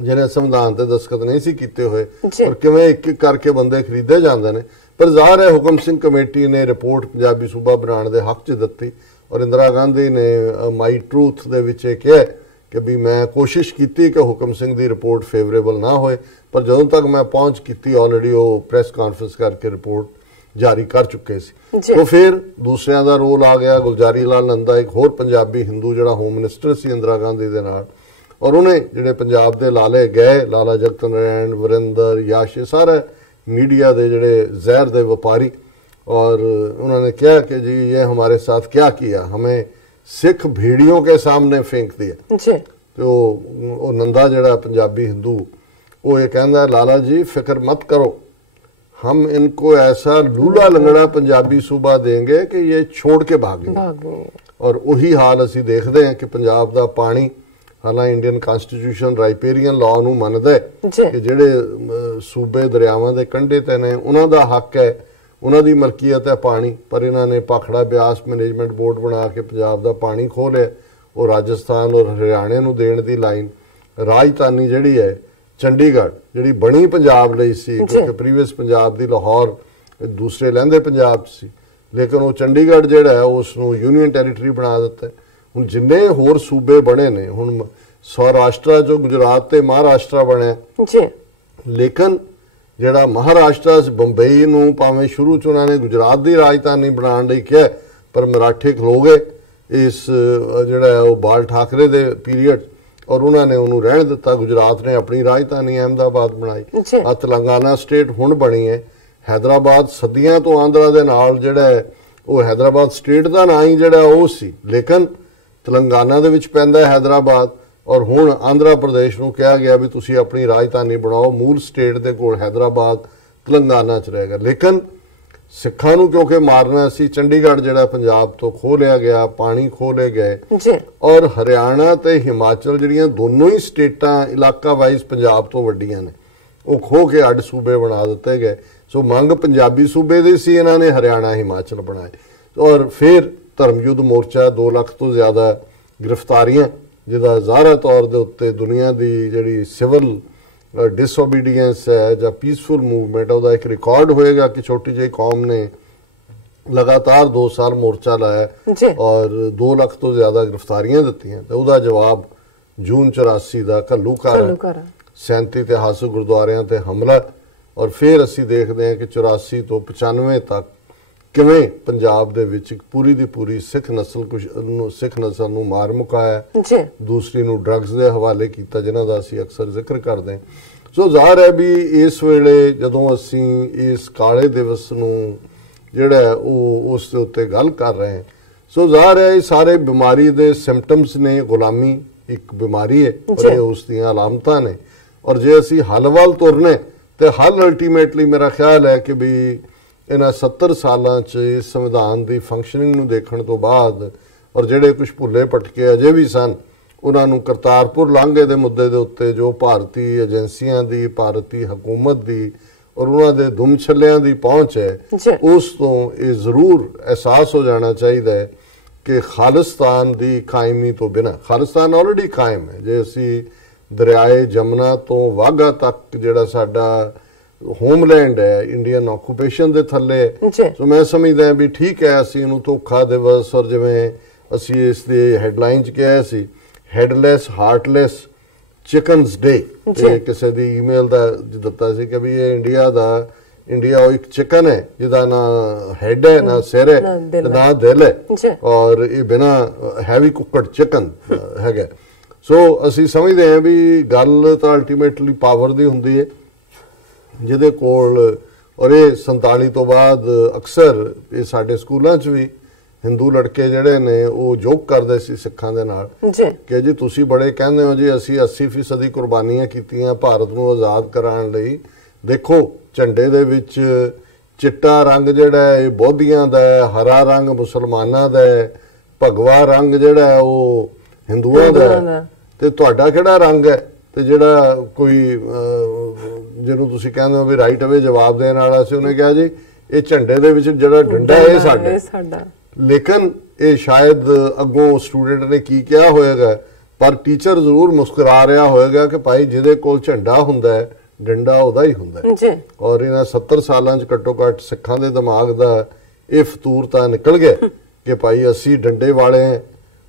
ਜਿਹੜੇ ਸੰਵਿਧਾਨ ਤੇ ਦਸਤਖਤ ਨਹੀਂ ਸੀ ਕੀਤੇ ਹੋਏ। ਔਰ ਕਿਵੇਂ ਇੱਕ ਇੱਕ ਕਰਕੇ ਬੰਦੇ ਖਰੀਦੇ ਜਾਂਦੇ ਨੇ। ਪਰ ਜ਼ਾਹਰ ਹੈ ਹੁਕਮ ਸਿੰਘ ਕਮੇਟੀ ਨੇ ਰਿਪੋਰਟ ਪੰਜਾਬੀ ਸੂਬਾ ਬਣਾਉਣ ਦੇ ਹੱਕ 'ਚ ਦਿੱਤੀ ਔਰ ਇੰਦਰਾ ਗਾਂਧੀ ਨੇ ਮਾਈ ਟਰੂਥ ਦੇ ਵਿੱਚ ਇਹ ਕਿਹਾ ਕਿ ਵੀ ਮੈਂ ਕੋਸ਼ਿਸ਼ ਕੀਤੀ ਕਿ ਹੁਕਮ ਸਿੰਘ ਦੀ ਰਿਪੋਰਟ ਫੇਵਰੇਬਲ ਨਾ ਹੋਏ, ਪਰ ਜਦੋਂ ਤੱਕ ਮੈਂ ਪਹੁੰਚ ਕੀਤੀ ਆਲਰੇਡੀ ਉਹ ਪ੍ਰੈਸ ਕਾਨਫਰੰਸ ਕਰਕੇ ਰਿਪੋਰਟ ਜਾਰੀ ਕਰ ਚੁੱਕੇ ਸੀ। तो फिर दूसरिਆਂ ਦਾ ਰੋਲ ਆ ਗਿਆ। ਗੁਲਜ਼ਾਰੀ ਲਾਲ ਨੰਦਾ ਇੱਕ ਹੋਰ ਪੰਜਾਬੀ ਹਿੰਦੂ ਜਿਹੜਾ ਹੋਮ ਮਿਨਿਸਟਰ ਸੀ ਇੰਦਰਾ ਗਾਂਧੀ ਦੇ ਨਾਲ, ਔਰ ਉਹਨੇ ਜਿਹੜੇ ਪੰਜਾਬ ਦੇ ਲਾਲੇ ਗਏ, ਲਾਲਾ ਜਗਤ ਨਾਰਾਇਣ, ਵਰਿੰਦਰ, ਯਸ਼, ਸਾਰੇ मीडिया दे जड़े जहर दे व्यापारी, और उन्होंने कहा कि जी ये हमारे साथ क्या किया, हमें सिख भेड़ियों के सामने फेंक दिया। तो वो नंदा जड़ा पंजाबी हिंदू वो ये कहता है लाला जी फिक्र मत करो, हम इनको ऐसा लूला लंगड़ा पंजाबी सूबा देंगे कि ये छोड़ के भागेंगे। और वही हाल असी देखते हैं कि पंजाब का पानी, हालांकि इंडियन कॉन्स्टिट्यूशन राइपेरियन लॉ ਨੂੰ ਮੰਨਦਾ ਕਿ ਜਿਹੜੇ ਸੂਬੇ ਦਰਿਆਵਾਂ ਦੇ ਕੰਢੇ ਤੇ ਨੇ ਉਹਨਾਂ ਦਾ ਹੱਕ ਹੈ, ਉਹਨਾਂ ਦੀ ਮਲਕੀਅਤ ਹੈ ਪਾਣੀ, ਪਰ ਇਹਨਾਂ ਨੇ ਭਾਖੜਾ ਬਿਆਸ ਮੈਨੇਜਮੈਂਟ ਬੋਰਡ ਬਣਾ ਕੇ ਪੰਜਾਬ ਦਾ ਪਾਣੀ ਖੋਹ ਲਿਆ। ਉਹ ਰਾਜਸਥਾਨ ਔਰ ਹਰਿਆਣੇ ਨੂੰ ਦੇਣ ਦੀ ਲਾਈਨ, ਰਾਜਧਾਨੀ ਜਿਹੜੀ ਹੈ ਚੰਡੀਗੜ੍ਹ ਜਿਹੜੀ ਬਣੀ ਪੰਜਾਬ ਲਈ ਸੀ, ਕਿਉਂਕਿ ਪ੍ਰੀਵੀਅਸ ਪੰਜਾਬ ਦੀ ਲਾਹੌਰ ਦੂਸਰੇ ਲਹਿੰਦੇ ਪੰਜਾਬ ਸੀ, ਲੇਕਿਨ ਉਹ ਚੰਡੀਗੜ੍ਹ ਜਿਹੜਾ ਹੈ ਉਸ ਨੂੰ ਯੂਨੀਅਨ ਟੈਰੀਟਰੀ ਬਣਾ ਦਿੱਤਾ। ਹੁਣ ਜਿੰਨੇ ਹੋਰ ਸੂਬੇ ਬਣੇ ਨੇ, ਹੁਣ ਸੌਰਾਸ਼ਟਰ ਚੋਂ ਗੁਜਰਾਤ ਤੇ ਮਹਾਰਾਸ਼ਟਰ ਬਣਿਆ ਜੀ, ਲੇਕਿਨ ਜਿਹੜਾ ਮਹਾਰਾਸ਼ਟਰ ਬੰਬਈ ਨੂੰ ਭਾਵੇਂ ਸ਼ੁਰੂ ਚ ਉਹਨਾਂ ਨੇ ਗੁਜਰਾਤ ਦੀ ਰਾਜਧਾਨੀ ਬਣਾਉਣ ਲਈ ਕਿਹਾ, ਪਰ ਮਰਾਠੇ ਖਲੋ ਗਏ ਇਸ ਜਿਹੜਾ ਉਹ ਬਾਲ ਠਾਕਰੇ ਦੇ ਪੀਰੀਅਡ, ਔਰ ਉਹਨਾਂ ਨੇ ਉਹਨੂੰ ਰਹਿਣ ਦਿੱਤਾ। ਗੁਜਰਾਤ ਨੇ ਆਪਣੀ ਰਾਜਧਾਨੀ ਅਹਿਮਦਾਬਾਦ ਬਣਾਈ। ਆ ਤੇਲੰਗਾਨਾ ਸਟੇਟ ਹੁਣ ਬਣੀ ਹੈ। ਹੈਦਰਾਬਾਦ ਸਦੀਆਂ ਤੋਂ ਆਂਧਰਾ ਦੇ ਨਾਲ ਜਿਹੜਾ ਉਹ ਹੈਦਰਾਬਾਦ ਸਟੇਟ ਦਾ ਨਾਂ ਹੀ ਜਿਹੜਾ ਉਹ ਸੀ, ਲੇਕਿਨ तेलंगाना ਦੇ ਵਿੱਚ ਪੈਂਦਾ हैदराबाद, और ਹੁਣ आंध्र प्रदेश ਨੂੰ ਕਿਹਾ ਗਿਆ ਵੀ ਤੁਸੀਂ ਆਪਣੀ ਰਾਜਧਾਨੀ ਬਣਾਓ, ਮੂਲ ਸਟੇਟ ਦੇ ਕੋਲ हैदराबाद तेलंगाना ਚ ਰਹੇਗਾ। ਲੇਕਿਨ ਸਿੱਖਾਂ ਨੂੰ ਕਿਉਂਕਿ ਮਾਰਨਾ ਸੀ, ਚੰਡੀਗੜ੍ਹ ਜਿਹੜਾ ਪੰਜਾਬ ਤੋਂ ਖੋਹ ਲਿਆ ਗਿਆ, ਪਾਣੀ ਖੋਹ ਲਏ ਗਏ, ਔਰ ਹਰਿਆਣਾ ਤੇ ਹਿਮਾਚਲ ਜਿਹੜੀਆਂ ਦੋਨੋਂ ਹੀ ਸਟੇਟਾਂ ਇਲਾਕਾ ਵਾਈਜ਼ ਪੰਜਾਬ ਤੋਂ ਵੱਡੀਆਂ ਨੇ, ਉਹ ਖੋਹ ਕੇ ਅੱਡ ਸੂਬੇ ਬਣਾ ਦਿੱਤੇ ਗਏ। ਸੋ ਮੰਗ ਪੰਜਾਬੀ ਸੂਬੇ ਦੀ ਸੀ, ਇਹਨਾਂ ਨੇ ਹਰਿਆਣਾ ਹਿਮਾਚਲ ਬਣਾਏ। ਔਰ ਫਿਰ ਧਰਮ ਯੁੱਧ ਮੋਰਚਾ 2 ਲੱਖ ਤੋਂ ਜ਼ਿਆਦਾ ਗ੍ਰਿਫਤਾਰੀਆਂ, ਜਿਹਦਾ ਜ਼ਾਹਰਾ ਤੌਰ ਦੇ ਉੱਤੇ ਦੁਨੀਆ ਦੀ ਜਿਹੜੀ ਸਿਵਲ ਡਿਸਓਬੀਡੀਐਂਸ ਹੈ ਜਾਂ ਪੀਸਫੁਲ ਮੂਵਮੈਂਟ, ਉਹਦਾ ਇੱਕ ਰਿਕਾਰਡ ਹੋਏਗਾ ਕਿ ਛੋਟੀ ਜਿਹੀ ਕੌਮ ਨੇ ਲਗਾਤਾਰ 2 ਸਾਲ ਮੋਰਚਾ ਲਾਇਆ ਔਰ 2 ਲੱਖ ਤੋਂ ਜ਼ਿਆਦਾ ਗ੍ਰਿਫਤਾਰੀਆਂ ਦਿੱਤੀਆਂ। ਤੇ ਉਹਦਾ ਜਵਾਬ ਜੂਨ 84 ਦਾ ਘੱਲੂਘਾਰਾ 37 ਇਤਿਹਾਸਕ ਗੁਰਦੁਆਰਿਆਂ ਤੇ ਹਮਲਾ। ਔਰ ਫਿਰ ਅਸੀਂ ਦੇਖਦੇ ਹਾਂ ਕਿ 84 ਤੋਂ 95 ਤੱਕ ਕਿਵੇਂ ਪੰਜਾਬ ਦੇ ਵਿੱਚ ਪੂਰੀ ਦੀ ਪੂਰੀ ਸਿੱਖ ਨਸਲ ਨੂੰ ਮਾਰ ਮੁਕਾਇਆ, ਦੂਸਰੀ ਨੂੰ ਡਰੱਗਸ ਦੇ ਹਵਾਲੇ ਕੀਤਾ, ਜਿਨ੍ਹਾਂ ਦਾ ਅਸੀਂ ਅਕਸਰ ਜ਼ਿਕਰ ਕਰਦੇ ਹਾਂ। ਸੋ ਜ਼ਾਹਰ ਹੈ ਵੀ ਇਸ ਵੇਲੇ ਜਦੋਂ ਅਸੀਂ ਇਸ ਕਾਲੇ ਦਿਵਸ ਨੂੰ ਜਿਹੜਾ ਉਹ ਉਸ ਦੇ ਉੱਤੇ ਗੱਲ ਕਰ ਰਹੇ ਹਾਂ, ਸੋ ਜ਼ਾਹਰ ਹੈ ਇਹ ਸਾਰੇ ਬਿਮਾਰੀ ਦੇ ਸਿੰਪਟਮਸ ਨੇ। ਗੁਲਾਮੀ ਇੱਕ ਬਿਮਾਰੀ ਹੈ ਔਰ ਇਹ ਉਸ ਦੀਆਂ ਅਲਾਮਤਾਂ ਨੇ, ਔਰ ਜੇ ਅਸੀਂ ਹੱਲ ਵੱਲ ਤੁਰਨੇ ਤੇ ਹੱਲ ਅਲਟੀਮੇਟਲੀ ਮੇਰਾ ਖਿਆਲ ਹੈ ਕਿ ਵੀ ਇਹਨਾਂ 70 ਸਾਲਾਂ 'ਚ ਸੰਵਿਧਾਨ ਦੀ ਫੰਕਸ਼ਨਿੰਗ ਨੂੰ ਦੇਖਣ ਤੋਂ ਬਾਅਦ, ਔਰ ਜਿਹੜੇ ਕੁਝ ਭੁੱਲੇ ਭਟਕੇ ਅਜੇ ਵੀ ਸਨ, ਉਹਨਾਂ ਨੂੰ ਕਰਤਾਰਪੁਰ ਲਾਂਘੇ ਦੇ ਮੁੱਦੇ ਦੇ ਉੱਤੇ ਜੋ ਭਾਰਤੀ ਏਜੰਸੀਆਂ ਦੀ, ਭਾਰਤੀ ਹਕੂਮਤ ਦੀ ਔਰ ਉਹਨਾਂ ਦੇ ਦੁਮ ਛੱਲਿਆਂ ਦੀ ਪਹੁੰਚ ਹੈ, ਉਸ ਤੋਂ ਇਹ ਜ਼ਰੂਰ ਅਹਿਸਾਸ ਹੋ ਜਾਣਾ ਚਾਹੀਦਾ ਹੈ ਕਿ ਖਾਲਿਸਤਾਨ ਦੀ ਕਾਇਮੀ ਤੋਂ ਬਿਨਾਂ, ਖਾਲਿਸਤਾਨ ਆਲਰੇਡੀ ਕਾਇਮ ਹੈ, ਜੇ ਅਸੀਂ ਦਰਿਆਏ ਜਮਨਾ ਤੋਂ ਵਾਘਾ ਤੱਕ ਜਿਹੜਾ ਸਾਡਾ ਹੋਮਲੈਂਡ ਹੈ ਇੰਡੀਅਨ ਆਕੂਪੇਸ਼ਨ ਦੇ ਥੱਲੇ, ਸੋ ਮੈਂ ਸਮਝਦਾ ਵੀ ਠੀਕ ਹੈ ਅਸੀਂ ਇਹਨੂੰ ਧੋਖਾ ਦਿਵਸ, ਔਰ ਜਿਵੇਂ ਅਸੀਂ ਇਸ ਦੇ ਹੈਡਲਾਈਨ 'ਚ ਕਿਹਾ ਸੀ ਹੈਡਲੈਸ ਹਾਰਟਲੈਸ ਚਿਕਨਸ ਡੇ, ਕਿਸੇ ਦੀ ਈਮੇਲ ਦਾ ਦਿੱਤਾ ਸੀ ਕਿ ਵੀ ਇਹ ਇੰਡੀਆ ਉਹ ਇੱਕ ਚਿਕਨ ਹੈ ਜਿਹਦਾ ਨਾ ਹੈਡ ਹੈ, ਨਾ ਸਿਰ ਹੈ, ਨਾ ਦਿਲ ਹੈ, ਔਰ ਇਹ ਬਿਨਾ ਹੈਵੀ ਕੁੱਕਡ ਚਿਕਨ ਹੈਗਾ। ਸੋ ਅਸੀਂ ਸਮਝਦੇ ਹਾਂ ਵੀ ਗੱਲ ਤਾਂ ਅਲਟੀਮੇਟਲੀ ਪਾਵਰ ਦੀ ਹੁੰਦੀ ਹੈ, ਜਿਹਦੇ ਕੋਲ, ਔਰ ਇਹ 47 ਤੋਂ ਬਾਅਦ ਅਕਸਰ ਇਹ ਸਾਡੇ ਸਕੂਲਾਂ 'ਚ ਵੀ ਹਿੰਦੂ ਲੜਕੇ ਜਿਹੜੇ ਨੇ ਉਹ ਜੋਕ ਕਰਦੇ ਸੀ ਸਿੱਖਾਂ ਦੇ ਨਾਲ ਕਿ ਜੀ ਤੁਸੀਂ ਬੜੇ ਕਹਿੰਦੇ ਹੋ ਜੀ ਅਸੀਂ 80% ਦੀ ਕੁਰਬਾਨੀਆਂ ਕੀਤੀਆਂ ਭਾਰਤ ਨੂੰ ਆਜ਼ਾਦ ਕਰਾਉਣ ਲਈ, ਦੇਖੋ ਝੰਡੇ ਦੇ ਵਿੱਚ ਚਿੱਟਾ ਰੰਗ ਜਿਹੜਾ ਇਹ ਬੋਧੀਆਂ ਦਾ ਹੈ, ਹਰਾ ਰੰਗ ਮੁਸਲਮਾਨਾਂ ਦਾ ਹੈ, ਭਗਵਾ ਰੰਗ ਜਿਹੜਾ ਉਹ ਹਿੰਦੂਆਂ ਦਾ ਹੈ, ਤੇ ਤੁਹਾਡਾ ਕਿਹੜਾ ਰੰਗ ਹੈ? ਤੇ ਜਿਹੜਾ ਕੋਈ ਜਿਹਨੂੰ ਤੁਸੀਂ ਕਹਿੰਦੇ ਹੋ ਵੀ ਰਾਈਟ ਅਵੇ ਜਵਾਬ ਦੇਣ ਵਾਲਾ ਸੀ, ਉਹਨੇ ਕਿਹਾ ਜੀ ਇਹ ਝੰਡੇ ਦੇ ਵਿੱਚ ਜਿਹੜਾ ਡੰਡਾ ਇਹ ਸਾਡਾ। ਲੇਕਿਨ ਇਹ ਸ਼ਾਇਦ ਅੱਗੋਂ ਸਟੂਡੈਂਟ ਨੇ ਕੀ ਕਿਹਾ ਹੋਏਗਾ, ਪਰ ਟੀਚਰ ਜ਼ਰੂਰ ਮੁਸਕਰਾ ਰਿਹਾ ਹੋਏਗਾ ਕਿ ਭਾਈ ਜਿਹਦੇ ਕੋਲ ਝੰਡਾ ਹੁੰਦਾ ਹੈ ਡੰਡਾ ਉਹਦਾ ਹੀ ਹੁੰਦਾ ਹੈ। ਔਰ ਇਹਨਾਂ 70 ਸਾਲਾਂ 'ਚ ਘੱਟੋ ਘੱਟ ਸਿੱਖਾਂ ਦੇ ਦਿਮਾਗ ਦਾ ਇਹ ਫਤੂਰ ਤਾਂ ਨਿਕਲ ਗਿਆ ਕਿ ਭਾਈ ਅਸੀਂ ਡੰਡੇ ਵਾਲੇ ਹਾਂ,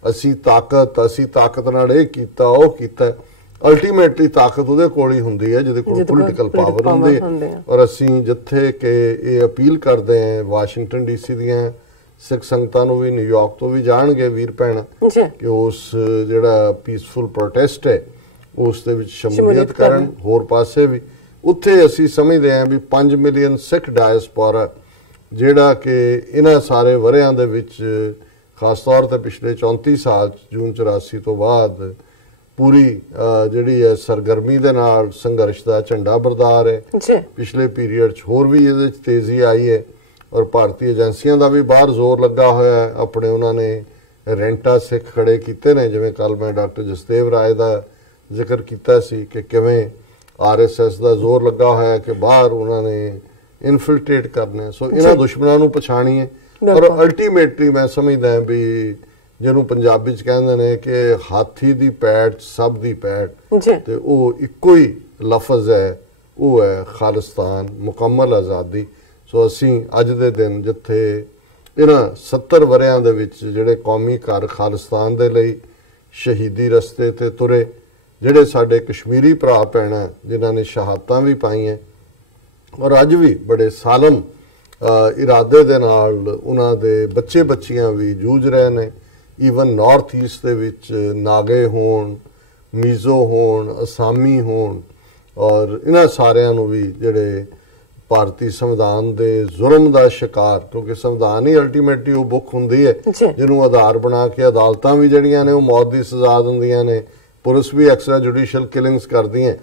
ਅਸੀਂ ਤਾਕਤ ਨਾਲ ਇਹ ਕੀਤਾ ਉਹ ਕੀਤਾ। ਅਲਟੀਮੇਟਲੀ ਤਾਕਤ ਉਹਦੇ ਕੋਲ ਹੀ ਹੁੰਦੀ ਹੈ ਜਿਹਦੇ ਕੋਲ ਪੋਲੀਟੀਕਲ ਪਾਵਰ ਹੁੰਦੀ ਹੈ। ਔਰ ਅਸੀਂ ਜਿੱਥੇ ਕਿ ਇਹ ਅਪੀਲ ਕਰਦੇ ਹਾਂ ਵਾਸ਼ਿੰਗਟਨ DC ਦੀਆਂ ਸਿੱਖ ਸੰਗਤਾਂ ਨੂੰ ਵੀ, ਨਿਊਯਾਰਕ ਤੋਂ ਵੀ ਜਾਣਗੇ ਵੀਰ ਭੈਣ, ਕਿ ਉਸ ਜਿਹੜਾ ਪੀਸਫੁਲ ਪ੍ਰੋਟੈਸਟ ਹੈ ਉਸ ਦੇ ਵਿੱਚ ਸ਼ਮੂਲੀਅਤ ਕਰਨ, ਹੋਰ ਪਾਸੇ ਵੀ ਉੱਥੇ ਅਸੀਂ ਸਮਝਦੇ ਹਾਂ ਵੀ 5 ਮਿਲੀਅਨ ਸਿੱਖ ਡਾਇਸਪੋਰਾ ਜਿਹੜਾ ਕਿ ਇਹਨਾਂ ਸਾਰੇ ਵਰਿਆਂ ਦੇ ਵਿੱਚ ਖਾਸ ਤੌਰ ਤੇ ਪਿਛਲੇ 34 ਸਾਲ ਜੂਨ 84 ਤੋਂ ਬਾਅਦ ਪੂਰੀ ਜਿਹੜੀ ਹੈ ਸਰਗਰਮੀ ਦੇ ਨਾਲ ਸੰਘਰਸ਼ ਦਾ ਝੰਡਾ ਬਰਦਾਰ ਹੈ। ਪਿਛਲੇ ਪੀਰੀਅਡ 'ਚ ਹੋਰ ਵੀ ਇਹਦੇ 'ਚ ਤੇਜ਼ੀ ਆਈ ਹੈ, ਔਰ ਭਾਰਤੀ ਏਜੰਸੀਆਂ ਦਾ ਵੀ ਬਾਹਰ ਜ਼ੋਰ ਲੱਗਾ ਹੋਇਆ ਹੈ। ਆਪਣੇ ਉਹਨਾਂ ਨੇ ਰੈਂਟਾ ਸਿੱਖ ਖੜੇ ਕੀਤੇ ਨੇ, ਜਿਵੇਂ ਕੱਲ ਮੈਂ ਡਾਕਟਰ ਜਸਦੇਵ ਰਾਏ ਦਾ ਜ਼ਿਕਰ ਕੀਤਾ ਸੀ ਕਿ ਕਿਵੇਂ RSS ਦਾ ਜ਼ੋਰ ਲੱਗਾ ਹੋਇਆ ਕਿ ਬਾਹਰ ਉਹਨਾਂ ਨੇ ਇਨਫਿਲਟ੍ਰੇਟ ਕਰਨਾ। ਸੋ ਇਹਨਾਂ ਦੁਸ਼ਮਣਾਂ ਨੂੰ ਪਛਾਣੀਏ, ਔਰ ਅਲਟੀਮੇਟਲੀ ਮੈਂ ਸਮਝਦਾ ਵੀ ਜਿਹਨੂੰ ਪੰਜਾਬੀ 'ਚ ਕਹਿੰਦੇ ਨੇ ਕਿ ਹਾਥੀ ਦੀ ਪੈੜ ਸਭ ਦੀ ਪੈੜ, ਤੇ ਉਹ ਇੱਕੋ ਹੀ ਲਫ਼ਜ਼ ਹੈ, ਉਹ ਹੈ ਖਾਲਿਸਤਾਨ, ਮੁਕੰਮਲ ਆਜ਼ਾਦੀ। ਸੋ ਅਸੀਂ ਅੱਜ ਦੇ ਦਿਨ ਜਿੱਥੇ ਇਹਨਾਂ 70 ਵਰਿਆਂ ਦੇ ਵਿੱਚ ਜਿਹੜੇ ਕੌਮੀ ਘਰ ਖਾਲਿਸਤਾਨ ਦੇ ਲਈ ਸ਼ਹੀਦੀ ਰਸਤੇ ਤੇ ਤੁਰੇ, ਜਿਹੜੇ ਸਾਡੇ ਕਸ਼ਮੀਰੀ ਭਰਾ ਭੈਣਾਂ ਜਿਨ੍ਹਾਂ ਨੇ ਸ਼ਹਾਦਤਾਂ ਵੀ ਪਾਈਆਂ, ਔਰ ਅੱਜ ਵੀ ਬੜੇ ਸਾਲਮ ਇਰਾਦੇ ਦੇ ਨਾਲ ਉਹਨਾਂ ਦੇ ਬੱਚੇ ਬੱਚੀਆਂ ਵੀ ਜੂਝ ਰਹੇ ਨੇ। ਈਵਨ ਨਾਰਥ ਈਸਟ ਦੇ ਵਿੱਚ ਨਾਗੇ ਹੋਣ, ਮੀਜ਼ੋ ਹੋਣ, ਅਸਾਮੀ ਹੋਣ, ਔਰ ਇਹਨਾਂ ਸਾਰਿਆਂ ਨੂੰ ਵੀ ਜਿਹੜੇ ਭਾਰਤੀ ਸੰਵਿਧਾਨ ਦੇ ਜ਼ੁਲਮ ਦਾ ਸ਼ਿਕਾਰ, ਕਿਉਂਕਿ ਸੰਵਿਧਾਨ ਹੀ ਅਲਟੀਮੇਟਲੀ ਉਹ ਬੁੱਕ ਹੁੰਦੀ ਹੈ ਜਿਹਨੂੰ ਆਧਾਰ ਬਣਾ ਕੇ ਅਦਾਲਤਾਂ ਵੀ ਜਿਹੜੀਆਂ ਨੇ ਉਹ ਮੌਤ ਦੀ ਸਜ਼ਾ ਦਿੰਦੀਆਂ ਨੇ, ਪੁਲਿਸ ਵੀ ਐਕਸਟਰਾ ਜੁਡੀਸ਼ੀਅਲ ਕਿਲਿੰਗਸ ਕਰਦੀਆਂ।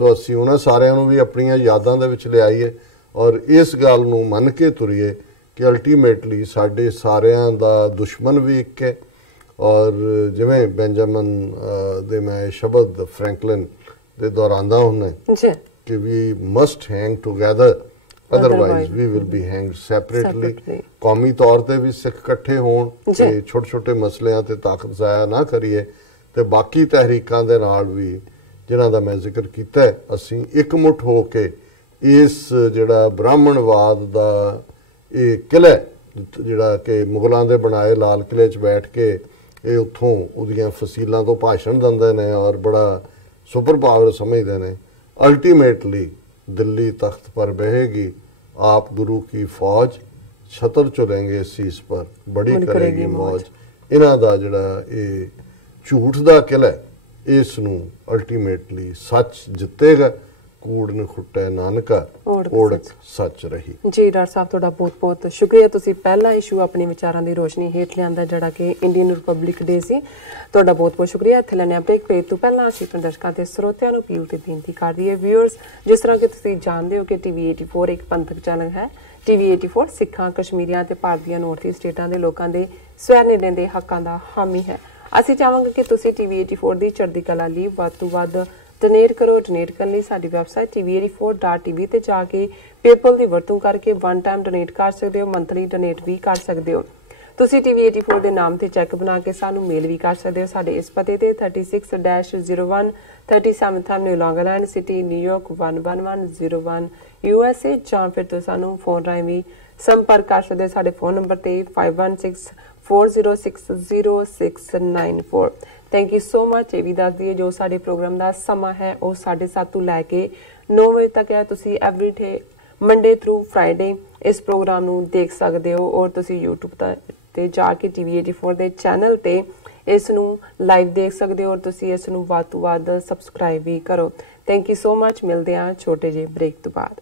ਸੋ ਅਸੀਂ ਉਹਨਾਂ ਸਾਰਿਆਂ ਨੂੰ ਵੀ ਆਪਣੀਆਂ ਯਾਦਾਂ ਦੇ ਵਿੱਚ ਲਿਆਈਏ, ਔਰ ਇਸ ਗੱਲ ਨੂੰ ਮੰਨ ਕੇ ਤੁਰੀਏ ਕਿ ਅਲਟੀਮੇਟਲੀ ਸਾਡੇ ਸਾਰਿਆਂ ਦਾ ਦੁਸ਼ਮਣ ਵੀ ਇੱਕ ਹੈ। ਔਰ ਜਿਵੇਂ ਬੈਂਜਾਮਨ ਦੇ ਮੈਂ ਸ਼ਬਦ ਫਰੈਂਕਲਿਨ ਦੇ ਦੁਹਰਾਉਂਦਾ ਹੁੰਦਾ ਕਿ we must hang together, otherwise we will be hanged separately. ਕੌਮੀ ਤੌਰ ਤੇ ਵੀ ਸਿੱਖ ਇਕੱਠੇ ਹੋਣ ਤੇ ਛੋਟੇ ਛੋਟੇ ਮਸਲਿਆਂ ਤੇ ਤਾਕਤ ਜ਼ਾਇਆ ਨਾ ਕਰੀਏ, ਤੇ ਬਾਕੀ ਤਹਿਰੀਕਾਂ ਦੇ ਨਾਲ ਵੀ ਜਿਨ੍ਹਾਂ ਦਾ ਮੈਂ ਜ਼ਿਕਰ ਕੀਤਾ ਅਸੀਂ ਇਕਮੁੱਠ ਹੋ ਕੇ ਇਸ ਜਿਹੜਾ ਬ੍ਰਾਹਮਣਵਾਦ ਦਾ ਇਹ ਕਿਲ੍ਹਾ ਜਿਹੜਾ ਕਿ ਮੁਗਲਾਂ ਦੇ ਬਣਾਏ ਲਾਲ ਕਿਲ੍ਹੇ 'ਚ ਬੈਠ ਕੇ ਇਹ ਉੱਥੋਂ ਉਹਦੀਆਂ ਫਸੀਲਾਂ ਤੋਂ ਭਾਸ਼ਣ ਦਿੰਦੇ ਨੇ ਔਰ ਬੜਾ ਸੁਪਰ ਪਾਵਰ ਸਮਝਦੇ ਨੇ। ਅਲਟੀਮੇਟਲੀ ਦਿੱਲੀ ਤਖਤ ਪਰ ਬਹੇਗੀ ਆਪ ਗੁਰੂ ਕੀ ਫੌਜ, ਛਤਰ ਚੁਲੇਂਗੇ ਸੀਸ ਪਰ ਬੜੀ ਕਰੇਗੀ ਮੌਜ। ਇਹਨਾਂ ਦਾ ਜਿਹੜਾ ਇਹ ਝੂਠ ਦਾ ਕਿਲ੍ਹਾ, ਇਸ ਨੂੰ ਅਲਟੀਮੇਟਲੀ ਸੱਚ ਜਿੱਤੇਗਾ। ਕੂੜ ਨ ਖੁੱਟੇ ਨਾਨਕਾ ਓੜਕ ਸੱਚ ਰਹੀ। ਜੀ ਡਾਕਟਰ ਸਾਹਿਬ ਤੁਹਾਡਾ ਬਹੁਤ ਬਹੁਤ ਸ਼ੁਕਰੀਆ। ਤੁਸੀਂ ਪਹਿਲਾ ਇਸ਼ੂ ਆਪਣੇ ਵਿਚਾਰਾਂ ਦੀ ਰੋਸ਼ਨੀ ਹੇਠ ਲਿਆਂਦਾ ਜਿਹੜਾ ਕਿ ਇੰਡੀਅਨ ਰਿਪਬਲਿਕ ਡੇ ਸੀ। ਤੁਹਾਡਾ ਬਹੁਤ ਬਹੁਤ ਸ਼ੁਕਰੀਆ। ਇੱਥੇ ਲੈਣੇ ਬ੍ਰੇਕ। ਬ੍ਰੇਕ ਤੋਂ ਪਹਿਲਾਂ ਅਸੀਂ ਦਰਸ਼ਕਾਂ ਤੇ ਸਰੋਤਿਆਂ ਨੂੰ ਅਪੀਲ ਤੇ ਬੇਨਤੀ ਕਰ ਦਈਏ ਵਿਊਅਰਸ, ਜਿਸ ਤਰ੍ਹਾਂ ਕਿ ਤੁਸੀਂ ਜਾਣਦੇ ਹੋ ਕਿ TV 84 ਇੱਕ ਪੰਥਕ ਚੈਨਲ ਹੈ। TV 84 ਸਿੱਖਾਂ, ਕਸ਼ਮੀਰੀਆਂ ਤੇ ਭਾਰਤ ਦੀਆਂ ਨਾਰਥ ਈਸਟ ਸਟੇਟਾਂ ਦੇ ਲੋਕਾਂ ਦੇ ਸਵੈ ਨਿਰਣੇ ਦੇ ਹੱਕਾਂ ਦਾ ਹਾਮੀ ਹੈ। ਅਸੀਂ ਚਾਹਾਂਗੇ ਕਿ ਤੁਸੀਂ TV 84 ਦੀ ਚੜ੍ਹਦੀ ਕਲਾ ਲਈ ਵੱਧ ਤੋਂ ਵੱਧ ਡੋਨੇਟ ਕਰੋ। ਡੋਨੇਟ ਕਰਨ ਲਈ ਸਾਡੀ ਵੈਬਸਾਈਟ tv84.tv ਤੇ ਜਾ ਕੇ ਪੇਪਲ ਦੀ ਵਰਤੋਂ ਕਰਕੇ ਵਨ ਟਾਈਮ ਡੋਨੇਟ ਕਰ ਸਕਦੇ ਹੋ, ਮੰਥਲੀ ਡੋਨੇਟ ਵੀ ਕਰ ਸਕਦੇ ਹੋ। ਤੁਸੀਂ TV 84 ਦੇ ਨਾਮ ਤੇ ਚੈੱਕ ਬਣਾ ਕੇ ਸਾਨੂੰ ਮੇਲ ਵੀ ਕਰ ਸਕਦੇ ਹੋ ਸਾਡੇ ਇਸ ਪਤੇ ਤੇ 36-01 37th Avenue Long Island City New York 11101 USA ਜਾਂ ਫਿਰ ਤੁਸੀਂ ਸਾਨੂੰ ਫੋਨ ਰਾਹੀਂ ਵੀ ਸੰਪਰਕ ਕਰ ਸਕਦੇ ਹੋ ਸਾਡੇ ਫੋਨ ਨੰਬਰ ਤੇ 5164060694 ਥੈਂਕ ਯੂ ਸੋ ਮਚ। ਇਹ ਵੀ ਦੱਸ ਦਈਏ ਜੋ ਸਾਡੇ ਪ੍ਰੋਗਰਾਮ ਦਾ ਸਮਾਂ ਹੈ ਉਹ 7:30 ਤੋਂ ਲੈ ਕੇ 9 ਵਜੇ ਤੱਕ ਹੈ। ਤੁਸੀਂ ਐਵਰੀਡੇ ਮੰਡੇ ਥਰੂ ਫਰਾਈਡੇ ਇਸ ਪ੍ਰੋਗਰਾਮ ਨੂੰ ਦੇਖ ਸਕਦੇ ਹੋ ਔਰ ਤੁਸੀਂ YouTube ਤੇ ਜਾ ਕੇ TV 84 ਦੇ ਚੈਨਲ ਤੇ ਇਸ ਨੂੰ ਲਾਈਵ ਦੇਖ ਸਕਦੇ ਹੋ ਔਰ ਤੁਸੀਂ ਇਸ ਨੂੰ ਵੱਧ ਤੋਂ ਵੱਧ ਸਬਸਕ੍ਰਾਈਬ ਵੀ ਕਰੋ। Thank you so much. ਮਿਲਦੇ ਹਾਂ ਛੋਟੇ ਜਿਹੇ ਬ੍ਰੇਕ ਤੋਂ ਬਾਅਦ।